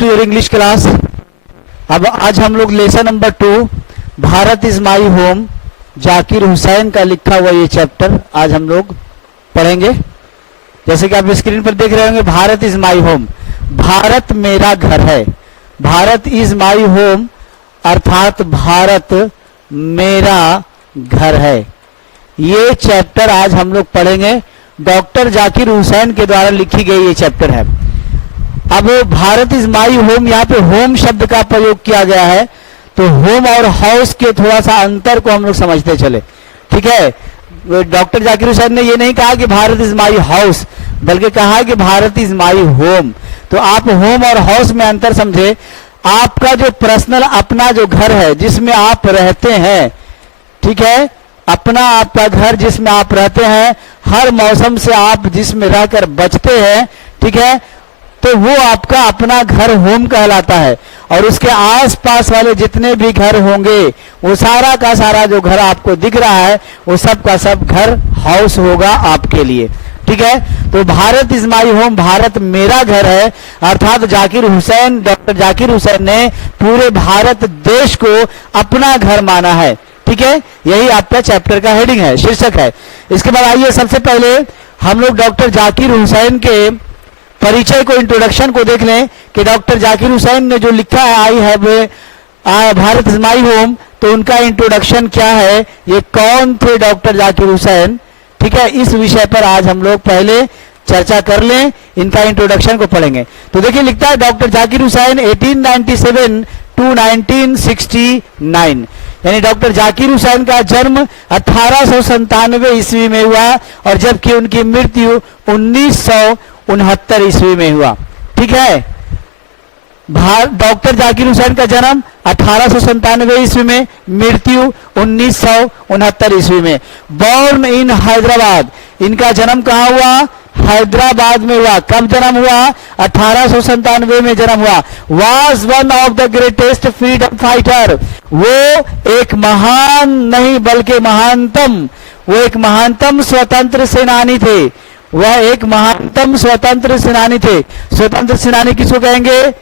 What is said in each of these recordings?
To your English class. अब आज हम लोग lesson number 2 Bharat is my home, Zakir Hussain का लिखा हुआ ये चैप्टर आज हम लोग पढ़ेंगे। जैसे कि आप स्क्रीन पर देख रहे होंगे, Bharat is my home, Bharat मेरा घर है। भारत इज माई होम अर्थात भारत मेरा घर है। ये चैप्टर आज हम लोग पढ़ेंगे। डॉक्टर जाकिर हुसैन के द्वारा लिखी गई ये चैप्टर है। अब भारत इज माई होम, यहाँ पे होम शब्द का प्रयोग किया गया है, तो होम और हाउस के थोड़ा सा अंतर को हम लोग समझते चले। ठीक है, डॉक्टर जाकिर हुसैन ने ये नहीं कहा कि भारत इज माई हाउस, बल्कि कहा कि भारत इज माई होम। तो आप होम और हाउस में अंतर समझे। आपका जो पर्सनल अपना जो घर है जिसमें आप रहते हैं, ठीक है, अपना आपका घर जिसमें आप रहते हैं, हर मौसम से आप जिसमें रहकर बचते हैं, ठीक है, तो वो आपका अपना घर होम कहलाता है। और उसके आसपास वाले जितने भी घर होंगे वो सारा का सारा जो घर आपको दिख रहा है वो सब का सब घर हाउस होगा आपके लिए। ठीक है, तो Bharat is my home, Bharat मेरा घर है, अर्थात जाकिर हुसैन, डॉक्टर जाकिर हुसैन ने पूरे भारत देश को अपना घर माना है। ठीक है, यही आपका चैप्टर का हेडिंग है, शीर्षक है। इसके बाद आइए सबसे पहले हम लोग डॉक्टर जाकिर हुसैन के परिचय को, इंट्रोडक्शन को देख लें कि डॉक्टर जाकिर हुसैन ने जो लिखा है I have Bharat is my home, तो उनका इंट्रोडक्शन क्या है, ये कौन थे डॉक्टर जाकिर हुसैन। ठीक है, इस विषय पर आज हम लोग पहले चर्चा कर लें, इनका इंट्रोडक्शन को पढ़ेंगे। तो देखिए लिखता है डॉक्टर जाकिर हुसैन 1897 टू 1969, यानी डॉक्टर जाकिर हुसैन का जन्म 1897 ईस्वी में हुआ और जबकि उनकी मृत्यु 1969 ईस्वी में हुआ। ठीक है, डॉक्टर जाकिर हुसैन का जन्म 1897 ईस्वी में, मृत्यु 1969 ईस्वी में। बॉर्न इन हैदराबाद, इनका जन्म कहाँ हुआ, हैदराबाद में हुआ। कब जन्म हुआ, 1897 में जन्म हुआ। Was one of the greatest freedom fighter, वो एक महान नहीं बल्कि महानतम, वो एक महानतम स्वतंत्र सेनानी थे। वह एक महानतम स्वतंत्र सेनानी थे। स्वतंत्र सेनानी किसको कहेंगे,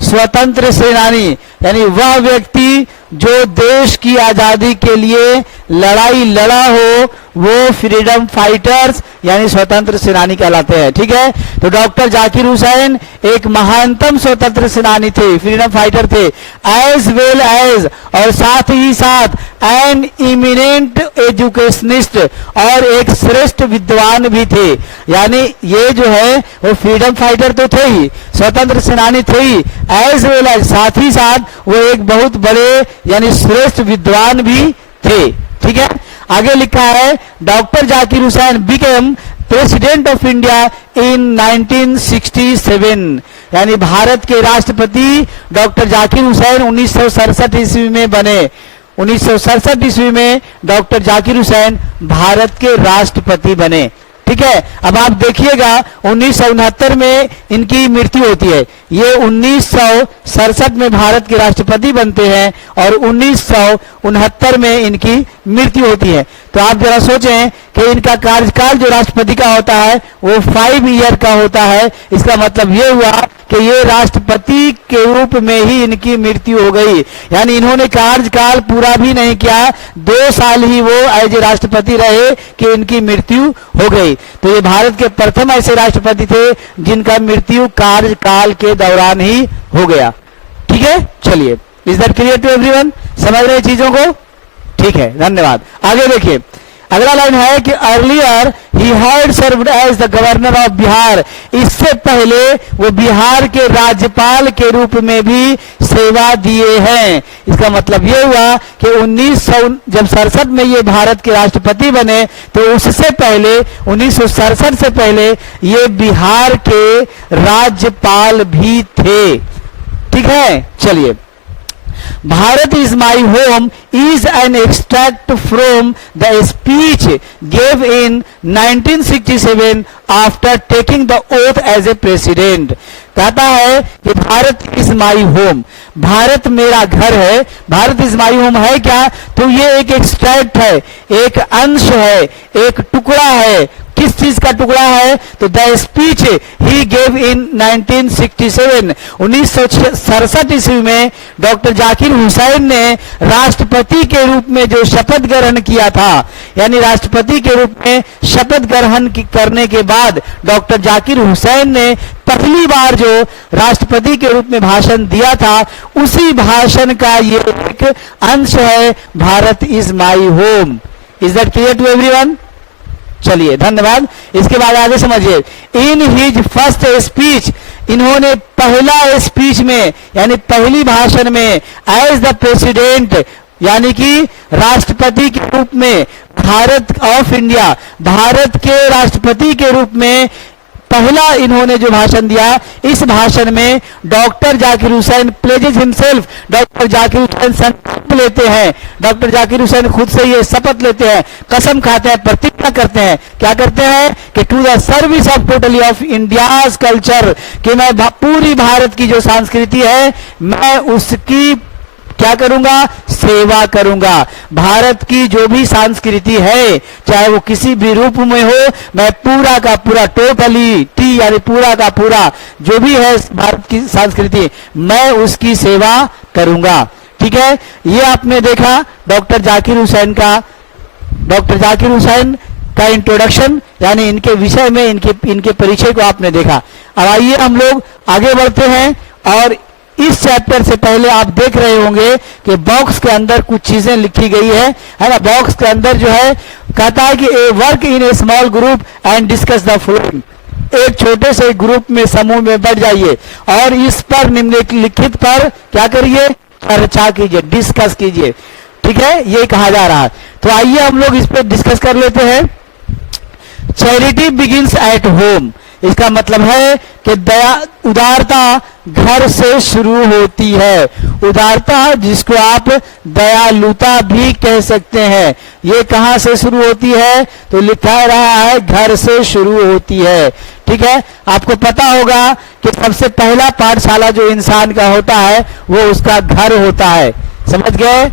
स्वतंत्र सेनानी यानी वह व्यक्ति जो देश की आजादी के लिए लड़ाई लड़ा हो, वो फ्रीडम फाइटर्स यानी स्वतंत्र सेनानी कहलाते हैं। ठीक है, तो डॉक्टर जाकिर हुसैन एक महानतम स्वतंत्र सेनानी थे, फ्रीडम फाइटर थे, एज वेल एज, और साथ ही साथ एन इमिनेंट एजुकेशनिस्ट, और एक श्रेष्ठ विद्वान भी थे। यानी ये जो है वो फ्रीडम फाइटर तो थे ही, स्वतंत्र सेनानी थे ही, एज वेल एज, साथ ही साथ वो एक बहुत बड़े यानी श्रेष्ठ विद्वान भी थे। ठीक है, आगे लिखा है doctor Zakir Hussain became president of India in 1967, यानी भारत के राष्ट्रपति डॉक्टर जाकिर हुसैन 1967 ईस्वी में बने। 1967 ईस्वी में डॉक्टर जाकिर हुसैन भारत के राष्ट्रपति बने। ठीक है, अब आप देखिएगा 1969 में इनकी मृत्यु होती है। ये 1967 में भारत के राष्ट्रपति बनते हैं और 1969 में इनकी मृत्यु होती है। तो आप जरा सोचें कि इनका कार्यकाल जो राष्ट्रपति का होता है वो 5 ईयर का होता है। इसका मतलब ये हुआ कि ये राष्ट्रपति के रूप में ही इनकी मृत्यु हो गई, यानी इन्होंने कार्यकाल पूरा भी नहीं किया, 2 साल ही वो एज ए राष्ट्रपति रहे कि इनकी मृत्यु हो गई। तो ये भारत के प्रथम ऐसे राष्ट्रपति थे जिनका मृत्यु कार्यकाल के दौरान ही हो गया। ठीक है, चलिए, is that clear to everyone, समझ रहे चीजों को। ठीक है, धन्यवाद। आगे देखिए, अगला लाइन है कि अर्लियर ही had served as the governor of Bihar, इससे पहले वो बिहार के राज्यपाल के रूप में भी सेवा दिए हैं। इसका मतलब ये हुआ कि 1967 में ये भारत के राष्ट्रपति बने, तो उससे पहले 1967 से पहले ये बिहार के राज्यपाल भी थे। ठीक है, चलिए, Bharat is my home is an extract from the speech gave in 1967 after taking the oath as a president. कहता है कि Bharat is my home, Bharat मेरा घर है। भारत इज माई होम है क्या, तो ये एक एक्सट्रैक्ट है, एक अंश है, एक टुकड़ा है किस चीज का टुकड़ा है? तो the speech he gave in 1967, 1967 ईस्वी में डॉक्टर जाकिर हुसैन ने राष्ट्रपति के रूप में जो शपथ ग्रहण किया था, यानी राष्ट्रपति के रूप में शपथ ग्रहण करने के बाद डॉक्टर जाकिर हुसैन ने पहली बार जो राष्ट्रपति के रूप में भाषण दिया था, उसी भाषण का ये एक अंश है, Bharat is my home. Is that clear to everyone? चलिए, धन्यवाद। इसके बाद आगे समझिए। इन हिज फर्स्ट स्पीच, इन्होंने पहला स्पीच में यानी पहली भाषण में एज द प्रेसिडेंट यानी कि राष्ट्रपति के रूप में, भारत ऑफ इंडिया, भारत के राष्ट्रपति के रूप में पहला इन्होंने जो भाषण दिया, इस भाषण में doctor Zakir Hussain pledges himself, doctor Zakir Hussain संकल्प लेते हैं, डॉक्टर जाकिर हुसैन खुद से ये शपथ लेते हैं, कसम खाते हैं, प्रतिज्ञा करते हैं। क्या करते हैं? कि to the service of totally of India's culture, कि मैं पूरी भारत की जो संस्कृति है मैं उसकी क्या करूंगा? सेवा करूंगा। भारत की जो भी संस्कृति है, चाहे वो किसी भी रूप में हो, मैं पूरा का पूरा टोटली टी यानी पूरा का पूरा जो भी है भारत की संस्कृति, मैं उसकी सेवा करूंगा। ठीक है, ये आपने देखा डॉक्टर जाकिर हुसैन का इंट्रोडक्शन, यानी इनके विषय में इनके परिचय को आपने देखा। अब आइए हम लोग आगे बढ़ते हैं, और इस चैप्टर से पहले आप देख रहे होंगे कि बॉक्स के अंदर कुछ चीजें लिखी गई है ना। बॉक्स के अंदर जो है कहता है कि a work in a small group and discuss the following, एक छोटे से ग्रुप में, समूह में बैठ जाइए और इस पर निम्नलिखित पर क्या करिए? चर्चा कीजिए, डिस्कस कीजिए। ठीक है, ये कहा जा रहा है। तो आइए हम लोग इस पर डिस्कस कर लेते हैं। चैरिटी बिगिंस एट होम, इसका मतलब है कि उदारता घर से शुरू होती है। उदारता, जिसको आप दयालुता भी कह सकते हैं, ये कहां से शुरू होती है? तो लिखा रहा है घर से शुरू होती है। ठीक है, आपको पता होगा कि सबसे पहला पाठशाला जो इंसान का होता है वो उसका घर होता है, समझ गए?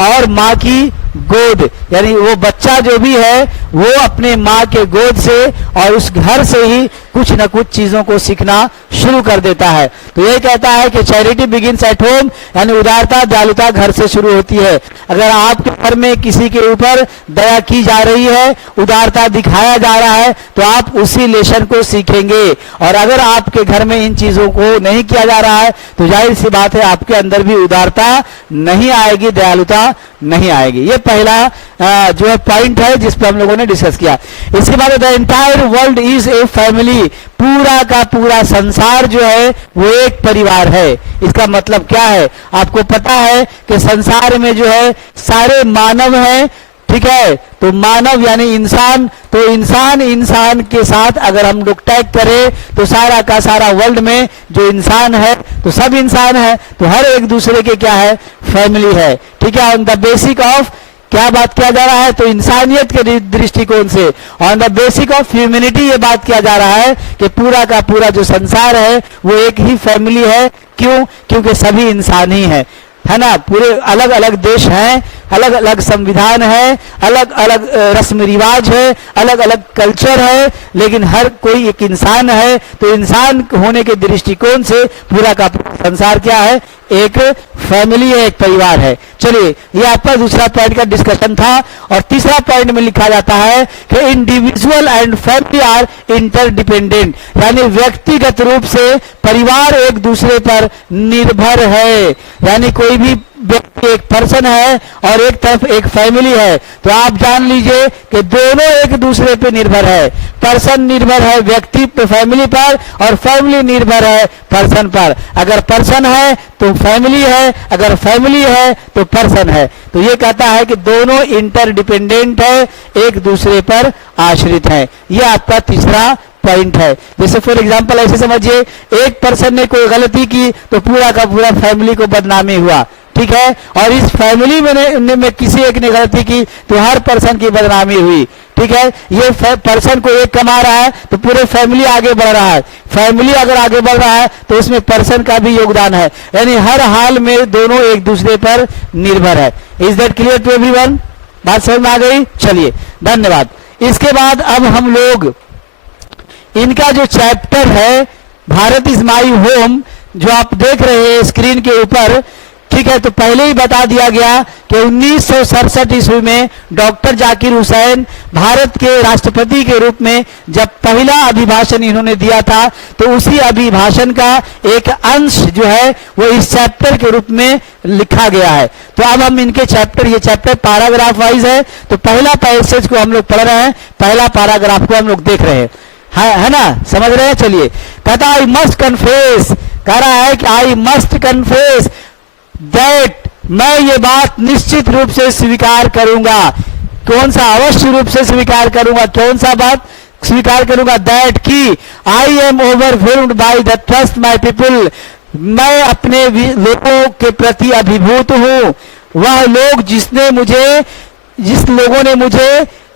और माँ की गोद, यानी वो बच्चा जो भी है वो अपने माँ के गोद से और उस घर से ही कुछ न कुछ चीजों को सीखना शुरू कर देता है। तो ये कहता है कि चैरिटी बिगिंस एट होम, यानी उदारता, दयालुता घर से शुरू होती है। अगर आपके घर में किसी के ऊपर दया की जा रही है, उदारता दिखाया जा रहा है, तो आप उसी लेसन को सीखेंगे। और अगर आपके घर में इन चीजों को नहीं किया जा रहा है तो जाहिर सी बात है आपके अंदर भी उदारता नहीं आएगी, दयालुता नहीं आएगी। ये पहला जो है पॉइंट है जिस पर हम लोगों ने डिस्कस किया। इसके बाद the entire world is a family, पूरा का पूरा संसार जो है वो एक परिवार है। इसका मतलब क्या है? आपको पता है कि संसार में जो है सारे मानव हैं। ठीक है, तो मानव यानी इंसान, तो इंसान के साथ अगर हम लोग टैग करें तो सारा का सारा वर्ल्ड में जो इंसान है तो सब इंसान है, तो हर एक दूसरे के क्या है? फैमिली है। ठीक है, ऑन द बेसिक ऑफ क्या बात किया जा रहा है? तो इंसानियत के दृष्टिकोण से, on the basic of humanity, ये बात किया जा रहा है कि पूरा का पूरा जो संसार है वो एक ही फैमिली है। क्यों? क्योंकि सभी इंसान ही है ना। पूरे अलग अलग देश हैं, अलग अलग संविधान है, अलग अलग रस्म रिवाज है, अलग अलग कल्चर है, लेकिन हर कोई एक इंसान है। तो इंसान होने के दृष्टिकोण से पूरा का पूरा संसार क्या है? एक फैमिली है, एक परिवार है। चलिए, ये आपका दूसरा पॉइंट का डिस्कशन था। और तीसरा पॉइंट में लिखा जाता है कि individual and family are interdependent, यानी व्यक्तिगत रूप से परिवार एक दूसरे पर निर्भर है। यानी कोई भी व्यक्ति एक पर्सन है और एक तरफ एक फैमिली है, तो आप जान लीजिए कि दोनों एक दूसरे पे निर्भर है। पर्सन निर्भर है व्यक्ति पे, फैमिली पर, और फैमिली निर्भर है पर्सन पर। अगर पर्सन है तो फैमिली है, अगर फैमिली है तो पर्सन है। तो ये कहता है कि दोनों इंटरडिपेंडेंट है, एक दूसरे पर आश्रित है। ये आपका तीसरा पॉइंट है। जैसे फॉर एग्जांपल ऐसे समझिए, एक पर्सन ने कोई गलती की तो पूरा का पूरा फैमिली को बदनामी हुआ। ठीक है, और इस फैमिली में किसी एक ने गलती की तो हर पर्सन की बदनामी हुई। ठीक है, ये पर्सन को एक कमा रहा है तो पूरे फैमिली आगे बढ़ रहा है। फैमिली अगर आगे बढ़ रहा है तो उसमें पर्सन का भी योगदान है, यानी हर हाल में दोनों एक दूसरे पर निर्भर है। Is that clear to everyone? बात समझ में आ गई? चलिए, धन्यवाद। इसके बाद अब हम लोग इनका जो चैप्टर है भारत इज माई होम, जो आप देख रहे हैं स्क्रीन के ऊपर, ठीक है, तो पहले ही बता दिया गया कि 1967 ईस्वी में डॉक्टर जाकिर हुसैन भारत के राष्ट्रपति के रूप में जब पहला अभिभाषण इन्होंने दिया था, तो उसी अभिभाषण का एक अंश जो है वो इस चैप्टर के रूप में लिखा गया है। तो अब हम इनके चैप्टर, ये चैप्टर पैराग्राफ वाइज है, तो पहला पैसेज को हम लोग पढ़ रहे हैं, पहला पैराग्राफ को हम लोग देख रहे हैं, है ना, समझ रहे हैं। चलिए, कहता आई मस्ट कन्फेस, कह रहा है कि आई मस्ट कन्फेस दैट, मैं ये बात निश्चित रूप से स्वीकार करूंगा। कौन सा? अवश्य रूप से स्वीकार करूंगा। कौन सा बात स्वीकार करूंगा? दैट की I am overwhelmed by the trust my people, मैं अपने लोगों के प्रति अभिभूत हूं। वह लोग जिस लोगों ने मुझे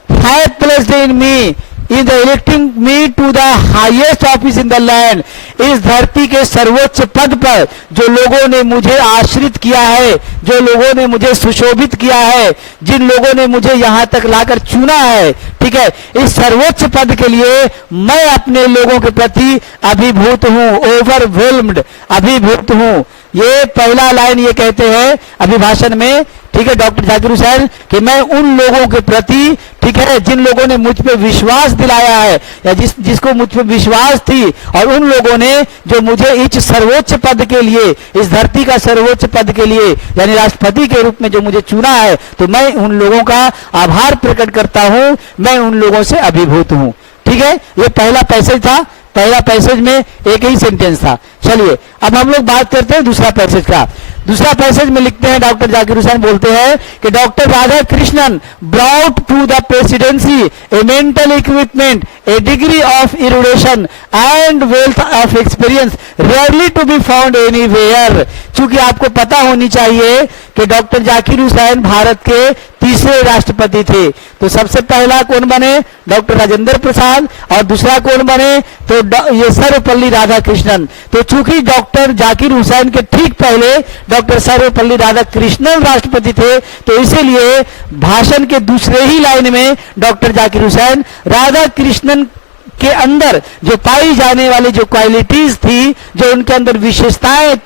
have placed in me in the electing me to the highest office in the land, इस धरती के सर्वोच्च पद पर जो लोगों ने मुझे आश्रित किया है, जो लोगों ने मुझे सुशोभित किया है, जिन लोगों ने मुझे यहां तक लाकर चुना है, ठीक है, इस सर्वोच्च पद के लिए मैं अपने लोगों के प्रति अभिभूत हूं, ओवरवेल्म्ड, अभिभूत हूं। ये पहला लाइन ये कहते हैं अभिभाषण में, ठीक है, डॉक्टर जाकिर हुसैन, कि मैं उन लोगों के प्रति, ठीक है, जिन लोगों ने मुझ पे विश्वास दिलाया है, या जिसको मुझ पे विश्वास थी, और उन लोगों ने जो मुझे इस सर्वोच्च पद के लिए, इस धरती का सर्वोच्च पद के लिए, यानी राष्ट्रपति के रूप में जो मुझे चुना है, तो मैं उन लोगों का आभार प्रकट करता हूं, मैं उन लोगों से अभिभूत हूं। ठीक है, ये पहला पैसेज था। पहला पैसेज में एक ही सेंटेंस था। चलिए अब हम लोग बात करते हैं दूसरा पैसेज का। दूसरा पैसेज में लिखते हैं, डॉक्टर जाकिर हुसैन बोलते हैं कि doctor Radhakrishnan brought to the presidency a mental equipment, a degree of erudition and wealth of experience rarely to be found anywhere. चूंकि आपको पता होनी चाहिए कि डॉक्टर जाकिर हुसैन भारत के तीसरे राष्ट्रपति थे। तो सबसे पहला कौन बने? डॉक्टर राजेंद्र प्रसाद, और दूसरा कौन बने? तो ये सर्वपल्ली राधाकृष्णन। तो चूंकि डॉक्टर जाकिर हुसैन के ठीक पहले डॉक्टर सर्वपल्ली राधाकृष्णन राष्ट्रपति थे, तो इसीलिए भाषण के दूसरे ही लाइन में डॉक्टर जाकिर हुसैन राधाकृष्णन के अंदर जो पाई जाने वाली जो क्वालिटीज थी, जो उनके अंदर विशेषताएं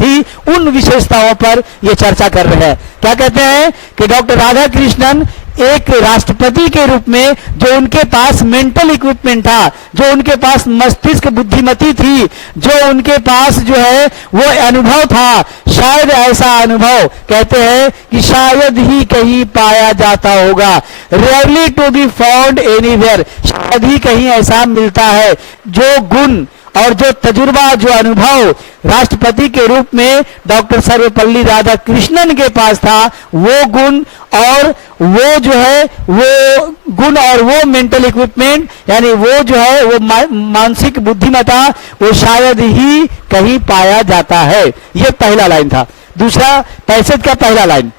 थी, उन विशेषताओं पर ये चर्चा कर रहे हैं। क्या कहते हैं कि डॉक्टर राधाकृष्णन एक राष्ट्रपति के रूप में जो उनके पास मेंटल इक्विपमेंट था, जो उनके पास मस्तिष्क बुद्धिमती थी, जो उनके पास जो है वो अनुभव था, शायद ऐसा अनुभव कहते हैं कि शायद ही कहीं पाया जाता होगा, rarely to be found anywhere, शायद ही कहीं ऐसा मिलता है। जो गुण और जो तजुर्बा, जो अनुभव राष्ट्रपति के रूप में डॉक्टर सर्वपल्ली राधाकृष्णन के पास था, वो गुण और वो जो है वो गुण और वो मेंटल इक्विपमेंट, यानी वो जो है वो मानसिक बुद्धिमत्ता, वो शायद ही कहीं पाया जाता है। ये पहला लाइन था। दूसरा पैसेज का पहला लाइन,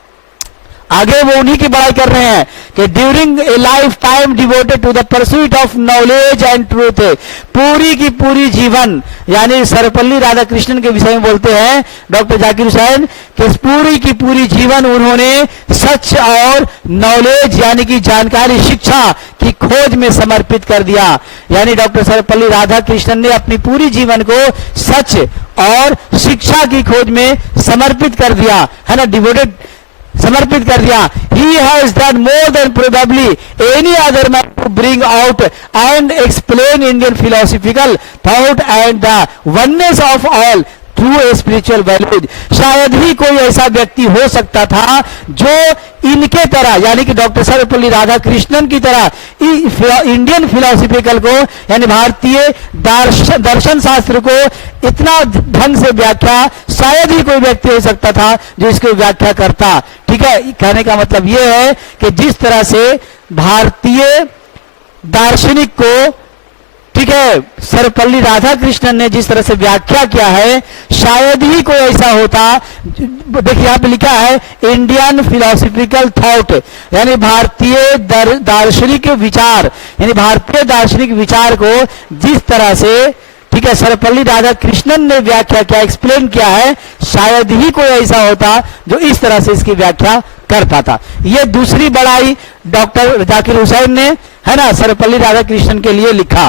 आगे वो उन्हीं की बड़ाई कर रहे हैं कि during a life time devoted to the pursuit of knowledge and truth, पूरी की पूरी जीवन, यानी सर्वपल्ली राधाकृष्णन के विषय में बोलते हैं डॉक्टर जाकिर हुसैन कि पूरी की पूरी जीवन उन्होंने सच और नॉलेज यानी कि जानकारी, शिक्षा की खोज में समर्पित कर दिया। यानी डॉक्टर सर्वपल्ली राधाकृष्णन ने अपनी पूरी जीवन को सच और शिक्षा की खोज में समर्पित कर दिया, है ना, डिवोटेड, समर्पित कर दिया। He has done more than probably any other man to bring out and explain Indian philosophical thought and the oneness of all through a spiritual values। शायद ही कोई ऐसा व्यक्ति हो सकता था जो इनके तरह, यानी कि डॉक्टर सर्वपल्ली राधाकृष्णन की तरह इंडियन फिलोसफिकल को, यानी भारतीय दर्शन शास्त्र को इतना ढंग से व्याख्या शायद ही कोई व्यक्ति हो सकता था जो इसकी व्याख्या करता। ठीक है, कहने का मतलब यह है कि जिस तरह से भारतीय दार्शनिक को, ठीक है, सर्वपल्ली राधाकृष्णन ने जिस तरह से व्याख्या किया है, शायद ही कोई ऐसा होता। देखिए यहां पे लिखा है इंडियन फिलोसफिकल थॉट, यानी भारतीय दार्शनिक विचार, यानी भारतीय दार्शनिक विचार को जिस तरह से, ठीक है, सर्वपल्ली राधाकृष्णन ने व्याख्या किया, एक्सप्लेन किया है, शायद ही कोई ऐसा होता जो इस तरह से इसकी व्याख्या कर पाता। ये दूसरी बड़ाई डॉक्टर जाकिर हुसैन ने, है ना, सर्वपल्ली राधाकृष्णन के लिए लिखा।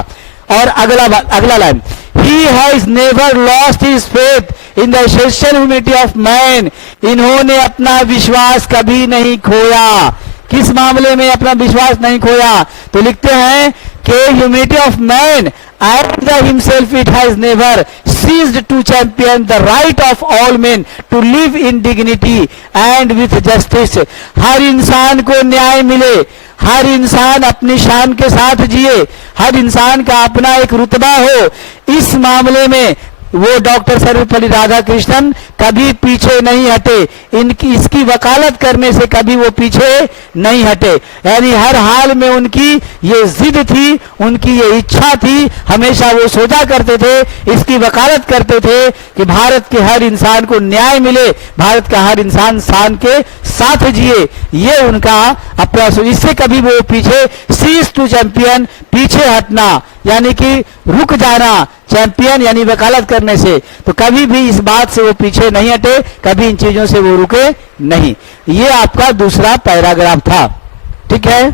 और अगला line, he has never lost his faith in the essential humanity of man, इन्होंने अपना विश्वास कभी नहीं खोया। किस मामले में अपना विश्वास नहीं खोया? तो लिखते हैं कि humanity of man and himself it has never ceased to champion the right of all men to live in dignity and with justice। हर इंसान को न्याय मिले, हर इंसान अपनी शान के साथ जिए, हर इंसान का अपना एक रुतबा हो, इस मामले में वो डॉक्टर सर्वपल्ली राधाकृष्णन कभी पीछे नहीं हटे। इसकी वकालत करने से कभी वो पीछे नहीं हटे। यानी हर हाल में उनकी ये जिद थी, उनकी ये इच्छा थी, हमेशा वो सोचा करते थे, इसकी वकालत करते थे कि भारत के हर इंसान को न्याय मिले, भारत का हर इंसान शान के साथ जिए। ये उनका अपना, इससे कभी वो पीछे, सीज टू चैंपियन, पीछे हटना यानी कि रुक जाना, चैंपियन यानी वकालत करने से, तो कभी भी इस बात से वो पीछे नहीं हटे, कभी इन चीजों से वो रुके नहीं। ये आपका दूसरा पैराग्राफ था, ठीक है।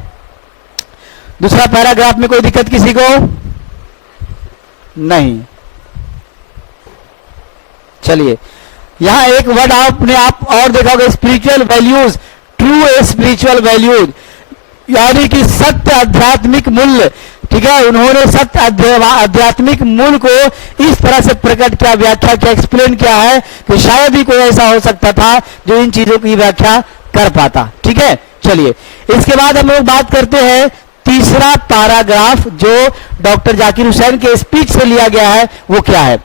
दूसरा पैराग्राफ में कोई दिक्कत किसी को नहीं। चलिए, यहां एक वर्ड आपने आप और देखा होगा, spiritual values, true spiritual values, यानी कि सत्य आध्यात्मिक मूल्य, ठीक है। उन्होंने सत्य आध्यात्मिक मूल्य को इस तरह से प्रकट किया, व्याख्या किया, एक्सप्लेन किया है कि शायद ही कोई ऐसा हो सकता था जो इन चीजों की व्याख्या कर पाता, ठीक है। चलिए, इसके बाद हम लोग बात करते हैं तीसरा पैराग्राफ जो डॉक्टर जाकिर हुसैन के स्पीच से लिया गया है, वो क्या है?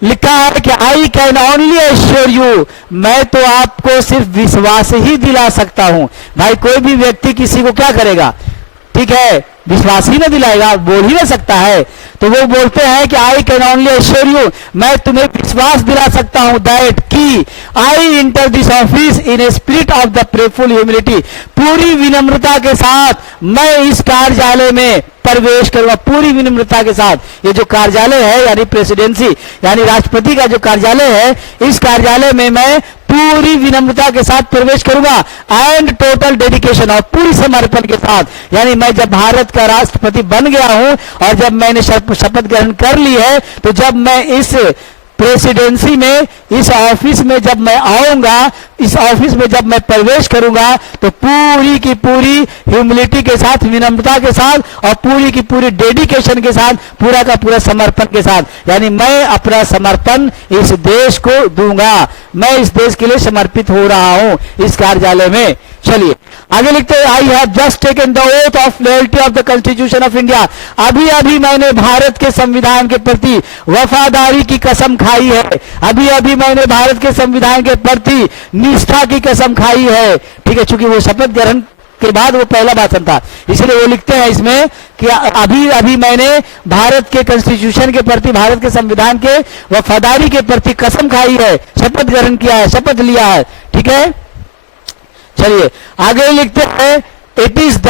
लिखा है कि I can only assure you, मैं तो आपको सिर्फ विश्वास ही दिला सकता हूं। भाई कोई भी व्यक्ति किसी को क्या करेगा, ठीक है, विश्वास ही ना दिलाएगा, बोल ही ना सकता है। तो वो बोलते हैं कि I can only assure you, मैं तुम्हें विश्वास दिला सकता हूं दैट की I enter this office in a spirit of the prayerful humility, पूरी विनम्रता के साथ मैं इस कार्यालय में प्रवेश करूंगा, पूरी विनम्रता के साथ। ये जो कार्यालय है यानी प्रेसिडेंसी यानी राष्ट्रपति का जो कार्यालय है, इस कार्यालय में मैं पूरी विनम्रता के साथ प्रवेश करूंगा एंड टोटल डेडिकेशन, और पूरी समर्पण के साथ। यानी मैं जब भारत का राष्ट्रपति बन गया हूं और जब मैंने शपथ ग्रहण कर ली है, तो जब मैं इस प्रेसिडेंसी में, इस ऑफिस में जब मैं आऊंगा, इस ऑफिस में जब मैं प्रवेश करूंगा, तो पूरी की पूरी ह्यूमिलिटी के साथ, विनम्रता के साथ और पूरी की पूरी डेडिकेशन के साथ, पूरा का पूरा समर्पण के साथ, यानी मैं अपना समर्पण इस देश को दूंगा, मैं इस देश के लिए समर्पित हो रहा हूं इस कार्यालय में। चलिए आगे लिखते हैं, I have just taken the oath of loyalty of the constitution of India, अभी अभी मैंने भारत के संविधान के प्रति वफादारी की कसम खाई है, अभी अभी मैंने भारत के संविधान के प्रति निष्ठा की कसम खाई है, ठीक है। चूंकि वो शपथ ग्रहण के बाद वो पहला भाषण था, इसलिए वो लिखते हैं इसमें कि अभी अभी मैंने भारत के कॉन्स्टिट्यूशन के प्रति, भारत के संविधान के वफादारी के प्रति कसम खाई है, शपथ ग्रहण किया है, शपथ लिया है, ठीक है। चलिए आगे लिखते हैं, इट इज द,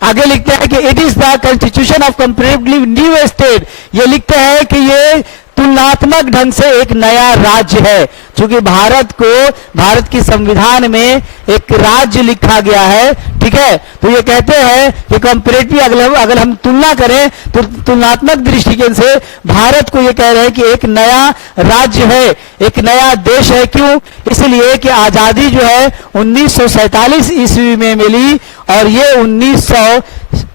आगे लिखते हैं कि it is the constitution of comparatively new state, ये लिखते हैं कि ये तुलनात्मक ढंग से एक नया राज्य है। क्योंकि भारत को, भारत की संविधान में एक राज्य लिखा गया है, ठीक है। तो ये कहते हैं कि कंपैरेटिव, अगर हम तुलना करें तो तुलनात्मक दृष्टिकोण से भारत को ये कह रहे हैं कि एक नया राज्य है, एक नया देश है। क्यों? इसलिए कि आजादी जो है 1947 ईस्वी में मिली और ये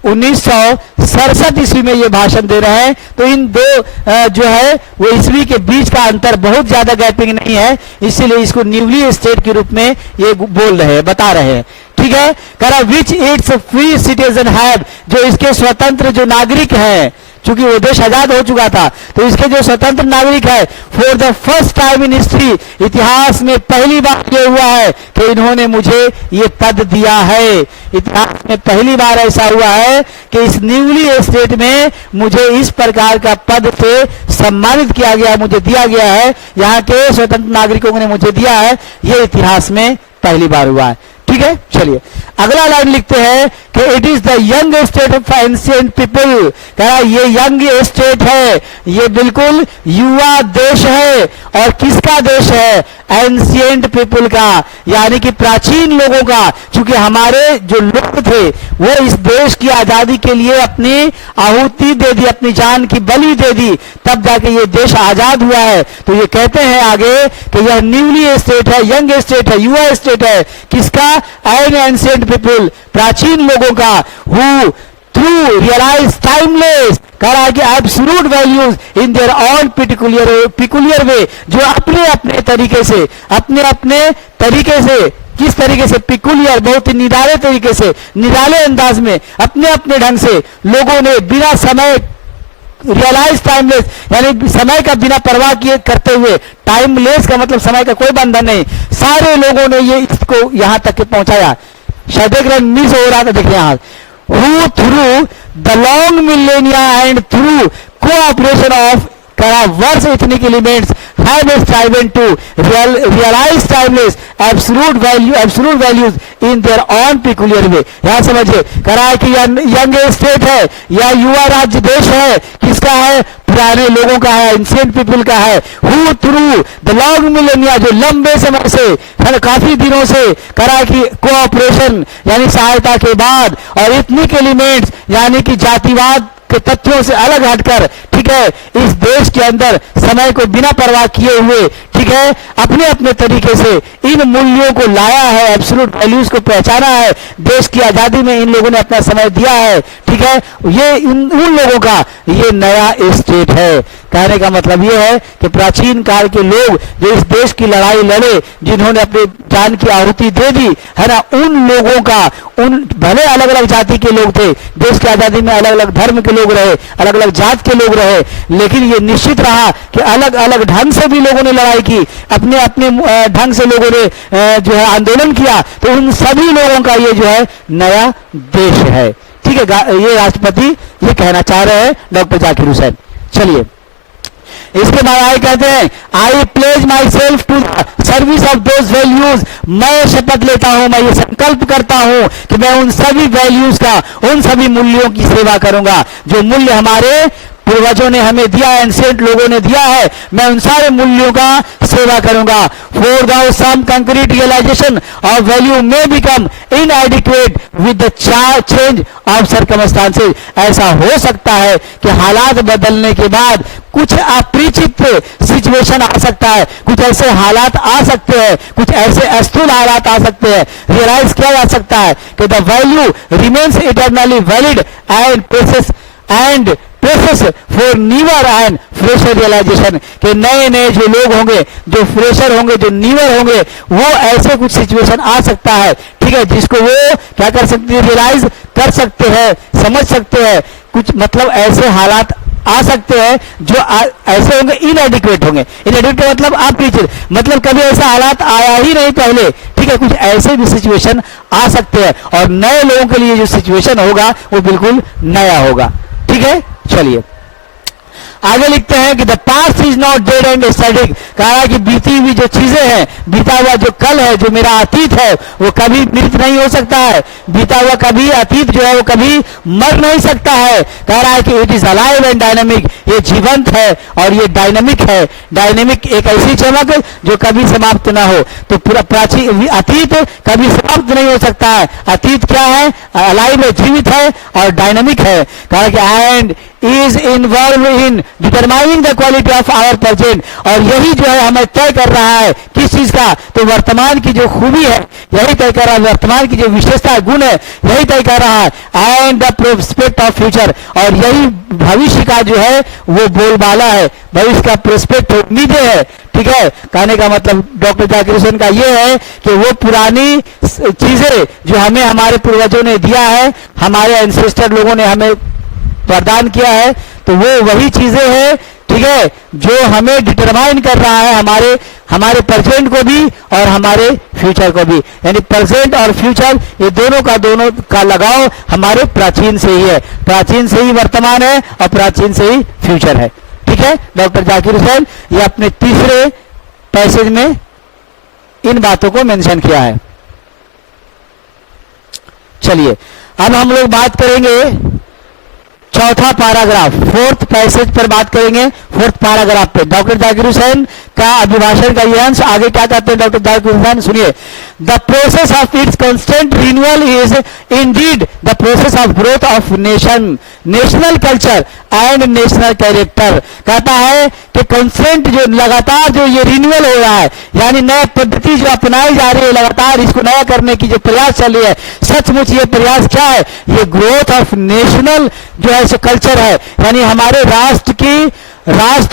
1967 ईस्वी में ये भाषण दे रहे हैं। तो इन दो जो है वो ईस्वी के बीच का अंतर, बहुत ज्यादा गैपिंग नहीं है, इसीलिए इसको न्यूली स्टेट के रूप में ये बोल रहे हैं, बता रहे हैं, ठीक है। करा विच इट्स फ्री सिटीजन हैव, जो इसके स्वतंत्र जो नागरिक हैं, चूंकि वो देश आजाद हो चुका था, तो इसके जो स्वतंत्र नागरिक है, for the first time in history, इतिहास में पहली बार ये हुआ है कि इन्होंने मुझे ये पद दिया है। इतिहास में पहली बार ऐसा हुआ है कि इस न्यूली स्टेट में मुझे इस प्रकार का पद से सम्मानित किया गया, मुझे दिया गया है, यहाँ के स्वतंत्र नागरिकों ने मुझे दिया है, ये इतिहास में पहली बार हुआ है, ठीक है। चलिए अगला लाइन लिखते हैं कि it is the young state of ancient people. कह रहा ये यंग स्टेट है, ये बिल्कुल युवा देश है। और किसका देश है? एंशिएंट पीपल का, यानी कि प्राचीन लोगों का। क्योंकि हमारे जो लोग थे वो इस देश की आजादी के लिए अपनी आहुति दे दी, अपनी जान की बलि दे दी, तब जाके ये देश आजाद हुआ है। तो ये कहते हैं आगे कि यह न्यूली स्टेट है, यंग स्टेट है, युवा स्टेट है। किसका? एन एंशिएंट पीपल, प्राचीन लोगों का। हु थ्रू रियलाइज टाइमलेस, कह रहा है कि absolute values in their own peculiar way, जो अपने अपने तरीके से, अपने अपने तरीके से, किस तरीके से? पिकुलियर, बहुत ही निराले तरीके से, निराले अंदाज में, अपने अपने ढंग से लोगों ने बिना समय, रियलाइज टाइमलेस यानी समय का बिना परवाह किए करते हुए, टाइमलेस का मतलब समय का कोई बंधन नहीं, सारे लोगों ने ये इसको यहां तक के पहुंचाया। शायद एक रन मिस हो रहा था, देखिए यहां, who through the long millennia and through cooperation of diverse ethnic elements have striven to realize timeless absolute values in their own peculiar way। यहां समझिए, कह रहा है कि यंग स्टेट है या युवा राज्य देश है। किसका है? पुराने लोगों का है, एंशिएंट पीपल का है। Who through the long millennia, जो लंबे समय से, काफी दिनों से, कह रहा है कि कोऑपरेशन यानी सहायता के बाद, और एथनिक एलिमेंट्स यानी कि जातिवाद के तथ्यों से अलग हटकर, ठीक है, इस देश के अंदर समय को बिना परवाह किए हुए, ठीक है, अपने अपने तरीके से इन मूल्यों को लाया है, एब्सोल्यूट वैल्यूज को पहचाना है। देश की आजादी में इन लोगों ने अपना समय दिया है, ठीक है। ये उन लोगों का ये नया स्टेट है। कहने का मतलब ये है कि प्राचीन काल के लोग जो इस देश की लड़ाई लड़े, जिन्होंने अपनी जान की आहुति दे दी, है ना, उन लोगों का, उन भले अलग अलग जाति के लोग थे, देश की आजादी में अलग अलग धर्म के लोग रहे, अलग अलग जात के लोग रहे, लेकिन ये निश्चित रहा कि अलग अलग ढंग से भी लोगों ने लड़ाई की, अपने अपने ढंग से लोगों ने जो है आंदोलन किया। तो उन सभी लोगों का ये जो है नया देश है, ठीक है। ये राष्ट्रपति ये कहना चाह रहे हैं, डॉक्टर जाकिर हुसैन। चलिए, इसके बाद आए कहते हैं, I pledge my self to service of those values. मैं शपथ लेता हूं, मैं ये संकल्प करता हूं कि मैं उन सभी वैल्यूज का, उन सभी मूल्यों की सेवा करूंगा जो मूल्य हमारे पूर्वजों ने हमें दिया, एंशिएंट लोगों ने दिया है। मैं उन सारे मूल्यों का सेवा करूंगा। For though some concrete realisation of value may become inadequate with the change of circumstances. ऐसा हो सकता है कि हालात बदलने के बाद कुछ अपरिचित सिचुएशन आ सकता है, कुछ ऐसे हालात आ सकते हैं, कुछ ऐसे स्थूल हालात आ सकते हैं। रियलाइज किया जा सकता है कि the value remains eternally valid and presses for newer and fresher realisation. के नए नए जो लोग होंगे, जो फ्रेशर होंगे, जो न्यूअर होंगे, वो ऐसे कुछ सिचुएशन आ सकता है, ठीक है, जिसको वो क्या कर सकते हैं? रियलाइज कर सकते हैं, समझ सकते हैं। कुछ मतलब ऐसे हालात आ सकते हैं जो ऐसे होंगे, इनएडिक्वेट होंगे। इनएडिक्वेट मतलब अपरिचित, मतलब कभी ऐसा हालात आया ही नहीं पहले, ठीक है। कुछ ऐसे भी सिचुएशन आ सकते हैं और नए लोगों के लिए जो सिचुएशन होगा वो बिल्कुल नया होगा, ठीक है। चलिए आगे लिखते हैं कि the past is not dead and static. कहा कि बीती हुई जो चीजें हैं, बीता हुआ जो कल है, जो मेरा अतीत है, वो कभी मृत नहीं हो सकता है। बीता हुआ कभी अतीत जो है वो कभी मर नहीं सकता है। कह रहा है कि it is alive and dynamic, ये जीवंत है और ये डायनेमिक है। डायनेमिक एक ऐसी चमक जो कभी समाप्त ना हो। तो पूरा प्राचीन अतीत कभी समाप्त नहीं हो सकता है। अतीत क्या है? अलाइव है, जीवित है और डायनेमिक है। कहा कि and is involve in determining the quality of our present. और यही जो है हमें तय कर रहा है किस चीज का? तो वर्तमान की जो खूबी है यही तय कर रहा है, वर्तमान की जो विशेषता गुण है यही तय कर रहा है। And the prospect of future, और यही भविष्य का जो है वो बोलबाला है, भविष्य का प्रोस्पेक्ट उम्मीदें है, ठीक है। कहने का मतलब डॉक्टर जाकिर हुसैन का ये है कि वो पुरानी चीजें जो हमें हमारे पूर्वजों ने दिया है, हमारे एंसेस्टर लोगों ने हमें प्रदान किया है, तो वो वही चीजें हैं, ठीक है, जो हमें डिटरमाइन कर रहा है हमारे प्रेजेंट को भी और हमारे फ्यूचर को भी। यानी प्रेजेंट और फ्यूचर ये दोनों का लगाव हमारे प्राचीन से ही है। प्राचीन से ही वर्तमान है और प्राचीन से ही फ्यूचर है, ठीक है। डॉक्टर जाकिर हुसैन ये अपने तीसरे पैसेज में इन बातों को मेंशन किया है। चलिए अब हम लोग बात करेंगे चौथा पैराग्राफ, फोर्थ पैसेज पर बात करेंगे, फोर्थ पैराग्राफ पे डॉक्टर जाकिर हुसैन का अभिभाषण का ये अंश। आगे क्या कहते हैं डॉक्टर जाकिर हुसैन, सुनिए। The process of its constant renewal is Indeed the process of growth of nation, national culture and national character. कहता है कि कांस्टेंट जो लगातार जो ये रिन्यूअल हो रहा है, यानी नए पद्धति जो अपनाई जा रही है लगातार, इसको नया करने की जो प्रयास चल रही है, सचमुच ये प्रयास क्या है, ये ग्रोथ ऑफ नेशनल जो है कल्चर है, यानी हमारे राष्ट्र